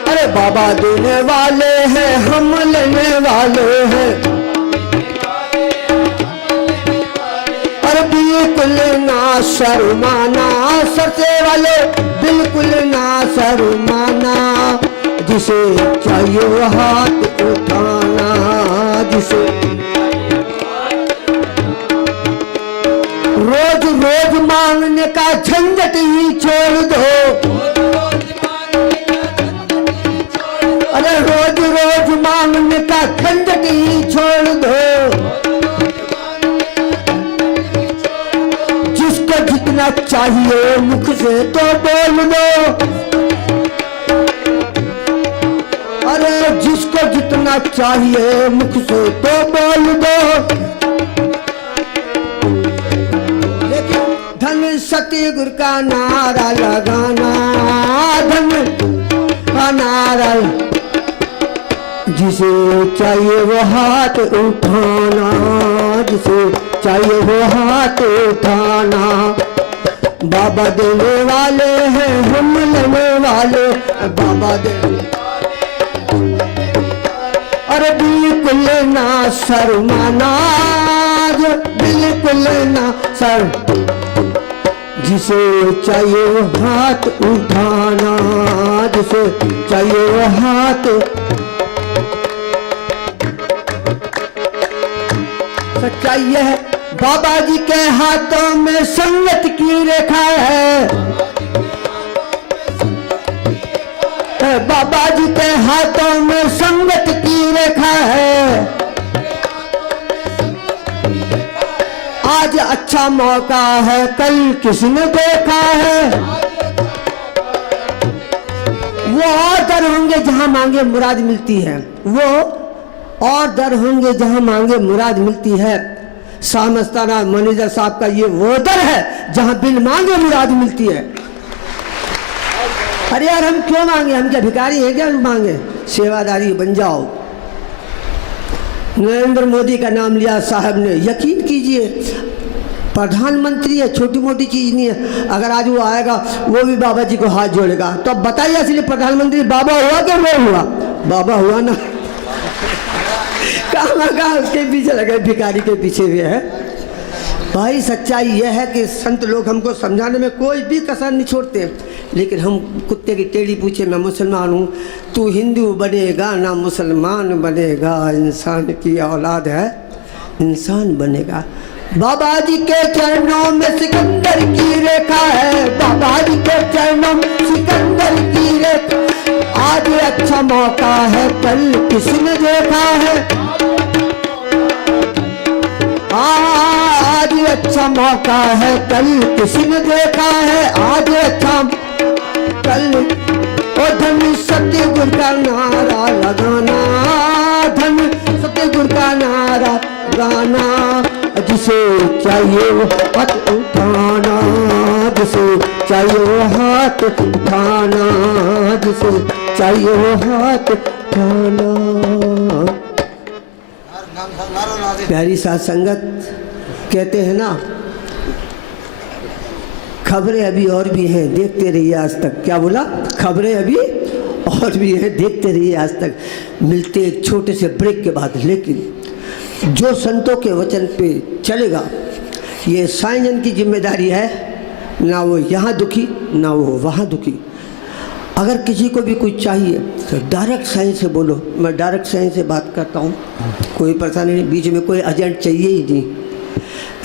अरे बाबा देने वाले हैं, हम लेने वाले हैं। अरे बिल्कुल ना शर्माना, सरसे वाले बिल्कुल ना शर्माना। जिसे चाहिए वो हाथ उठाना, जिसे रोज रोज मांगने का झंझट ही छोड़ दो। अरे रोज रोज मांगने का झंझट ही छोड़ दो। जिसको जितना चाहिए मुख से तो बोल दो। अरे जिसको जितना चाहिए मुख से तो बोल दो। लेकिन धन सतगुरु का नारा लगाना, धन का नारा, जिसे चाहिए वो हाथ उठाना, जिसे चाहिए वो हाथ उठाना। बाबा देने वाले हैं, हम लेने वाले। बाबा देने, अरे बिल्कुल ना शर्माना, बिल्कुल ना शर, जिसे चाहिए वो हाथ उठाना, जिसे चाहिए वो हाथ। सच्चाई यह है, बाबा जी के हाथों में संगत की रेखा है। बाबा जी के हाथों में संगत की रेखा है। आज अच्छा मौका है, कल किसने देखा है। वो और दर होंगे जहां मांगे मुराद मिलती है, वो और दर होंगे जहां मांगे मुराद मिलती है। सामस्ताना मैनेजर साहब का ये वो दर है जहां बिन मांगे मुराद मिलती है। अरे यार हम क्यों मांगे, हम क्या भिखारी हैं क्या मांगे? सेवादारी बन जाओ। नरेंद्र मोदी का नाम लिया साहब ने, यकीन कीजिए प्रधानमंत्री है, छोटी मोटी चीज नहीं है। अगर आज वो आएगा वो भी बाबा जी को हाथ जोड़ेगा। तो अब बताइए असली प्रधानमंत्री बाबा हुआ क्या वो हुआ? बाबा हुआ ना। कहाँ उसके पीछे लगे, भिखारी के पीछे भी है। भाई सच्चाई यह है कि संत लोग हमको समझाने में कोई भी कसर नहीं छोड़ते। लेकिन हम कुत्ते की टेढ़ी पूछे मैं मुसलमान हूँ, तू हिंदू बनेगा ना मुसलमान बनेगा, इंसान की औलाद है इंसान बनेगा। बाबा जी के चरणों में सिकंदर की रेखा है, बाबा जी के चरणों में सिकंदर की रेखा। आज अच्छा मौका है, कल किसने देखा है। आज अच्छा मौका है, कल किसने देखा है। आज अच्छा कल, ओ धन सतगुरु का नारा लगाना, धन सतगुरु का नारा गाना। जिसे चाहिए वो हाथ उठाना, जिसे चाहिए वो हाथ उठाना, जिसे चाहिए वो हाथ उठाना। प्यारी साथ संगत, कहते हैं ना खबरें अभी और भी हैं, देखते रहिए आज तक। क्या बोला? खबरें अभी और भी हैं, देखते रहिए आज तक। मिलते एक छोटे से ब्रेक के बाद। लेकिन जो संतों के वचन पे चलेगा, ये साईं जन की जिम्मेदारी है। ना वो यहाँ दुखी ना वो वहाँ दुखी। अगर किसी को भी कुछ चाहिए तो डायरेक्ट साईं से बोलो। मैं डायरेक्ट साईं से बात करता हूँ, कोई परेशानी नहीं, बीच में कोई एजेंट चाहिए ही नहीं।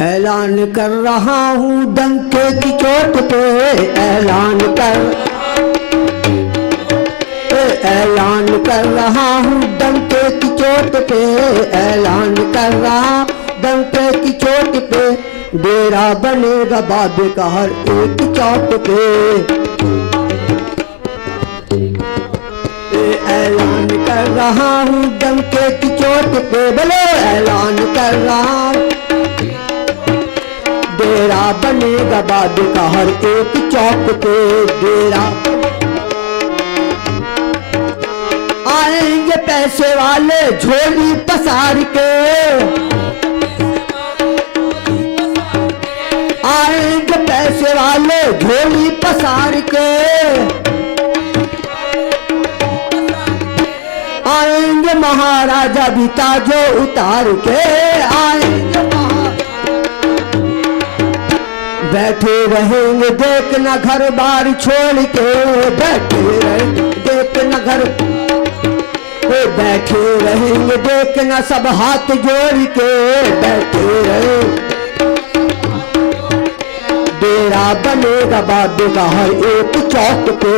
ऐलान कर रहा हूँ डंके की चोट पे, ऐलान कर रहा हूँ डंके की चोट पे, ऐलान कर रहा डंके की चोट पे। डेरा बनेगा बाबे का हर एक चौक पे। ऐलान कर रहा हूँ डंके की चोट पे, बोलो ऐलान कर रहा हूँ। डेरा बनेगा बाबे का हर एक चौक पे, डेरा। आएंगे पैसे वाले झोली पसार के, महाराजा भी ताजो उतार के आएंगे। बैठे रहेंगे देखना घर बार छोड़ के, बैठे रहेंगे देखना घर, बैठे रहेंगे देखना सब हाथ जोड़ के, बैठे रहे। डेरा बनेगा बाबे का हर एक चौक पे,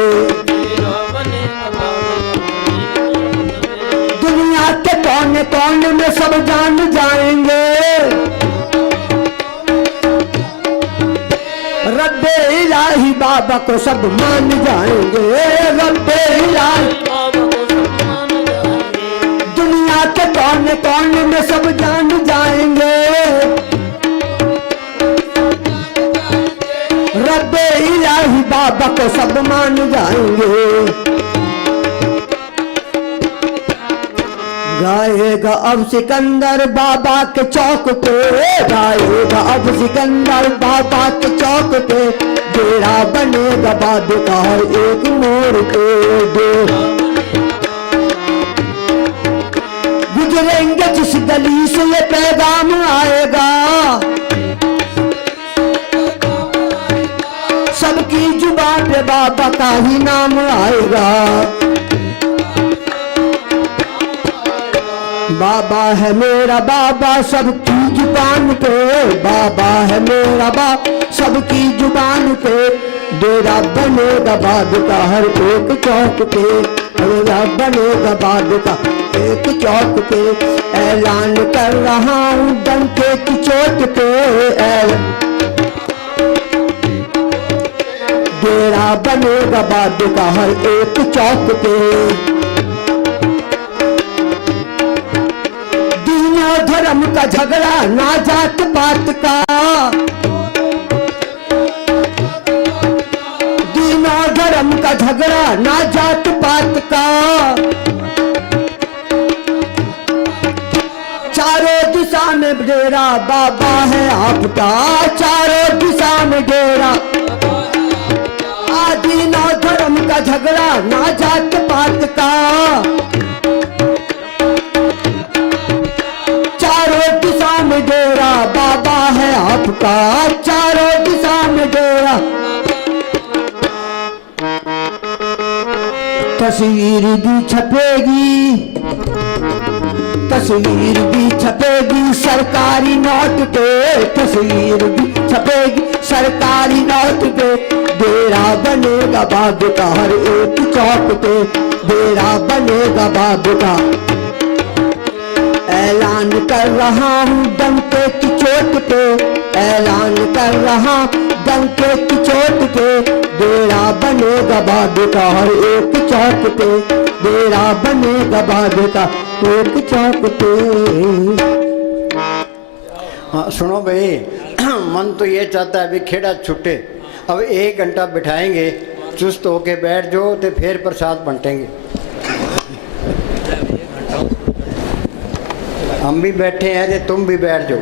दुनिया के कोने कोने में सब जान जाएंगे। रब्बे इलाही बाबा को सब मान जाएंगे, रब्बे इलाही दुनिया के कोने कोने में सब जान जाएंगे। रब्बे इलाही बाबा को सब मान जाएंगे। गाएगा अब सिकंदर बाबा के चौक पे, गाएगा अब सिकंदर बाबा के चौक पे, डेरा बनेगा बाबे का हर एक मोड़ पे। गुजरेंगे जिस गली से ये पैगाम आएगा, सबकी जुबान पे बाबा का ही नाम आएगा। बाबा है मेरा बाबा सबकी जुबान पे, बाबा है मेरा बाबा सबकी जुबान पे, डेरा बनेगा बाबे का हर एक चौक पे, डेरा बनेगा बाबे का एक चौक पे। ऐलान कर रहा हूँ डंके की चोट पे, डेरा बनेगा बाबे का हर एक चौक पे। दीनों धर्म का झगड़ा ना जात पात का, दीनों धर्म का झगड़ा ना जात पात का। चारों दिशा में डेरा बाबा है आपका, चारों दिशा में डेरा। दीनों धर्म का झगड़ा ना जात पात का, चारों दिशा में डेरा बाबा है आपका, चारों दिशा में डेरा। तस्वीर भी छपेगी, तस्वीर भी छपेगी सरकारी नोट पे, तस्वीर भी छपेगी सरकारी नोट पे। डेरा बनेगा बाबे का हर एक चौक पे, डेरा बनेगा बाबे का। ऐलान कर रहा हूँ डंके की चोट पे, ऐलान कर रहा डंके की चोट पे, डेरा बनेगा बाबे का हर एक चौक पे, डेरा बनेगा बाबे का एक चौक पे। हाँ सुनो भाई, मन तो ये चाहता है अभी खेड़ा छुट्टे, अब 1 घंटा बिठाएंगे, चुस्त होके बैठ जाओ तो फिर प्रसाद बंटेंगे। हम भी बैठे हैं तो तुम भी बैठ जाओ।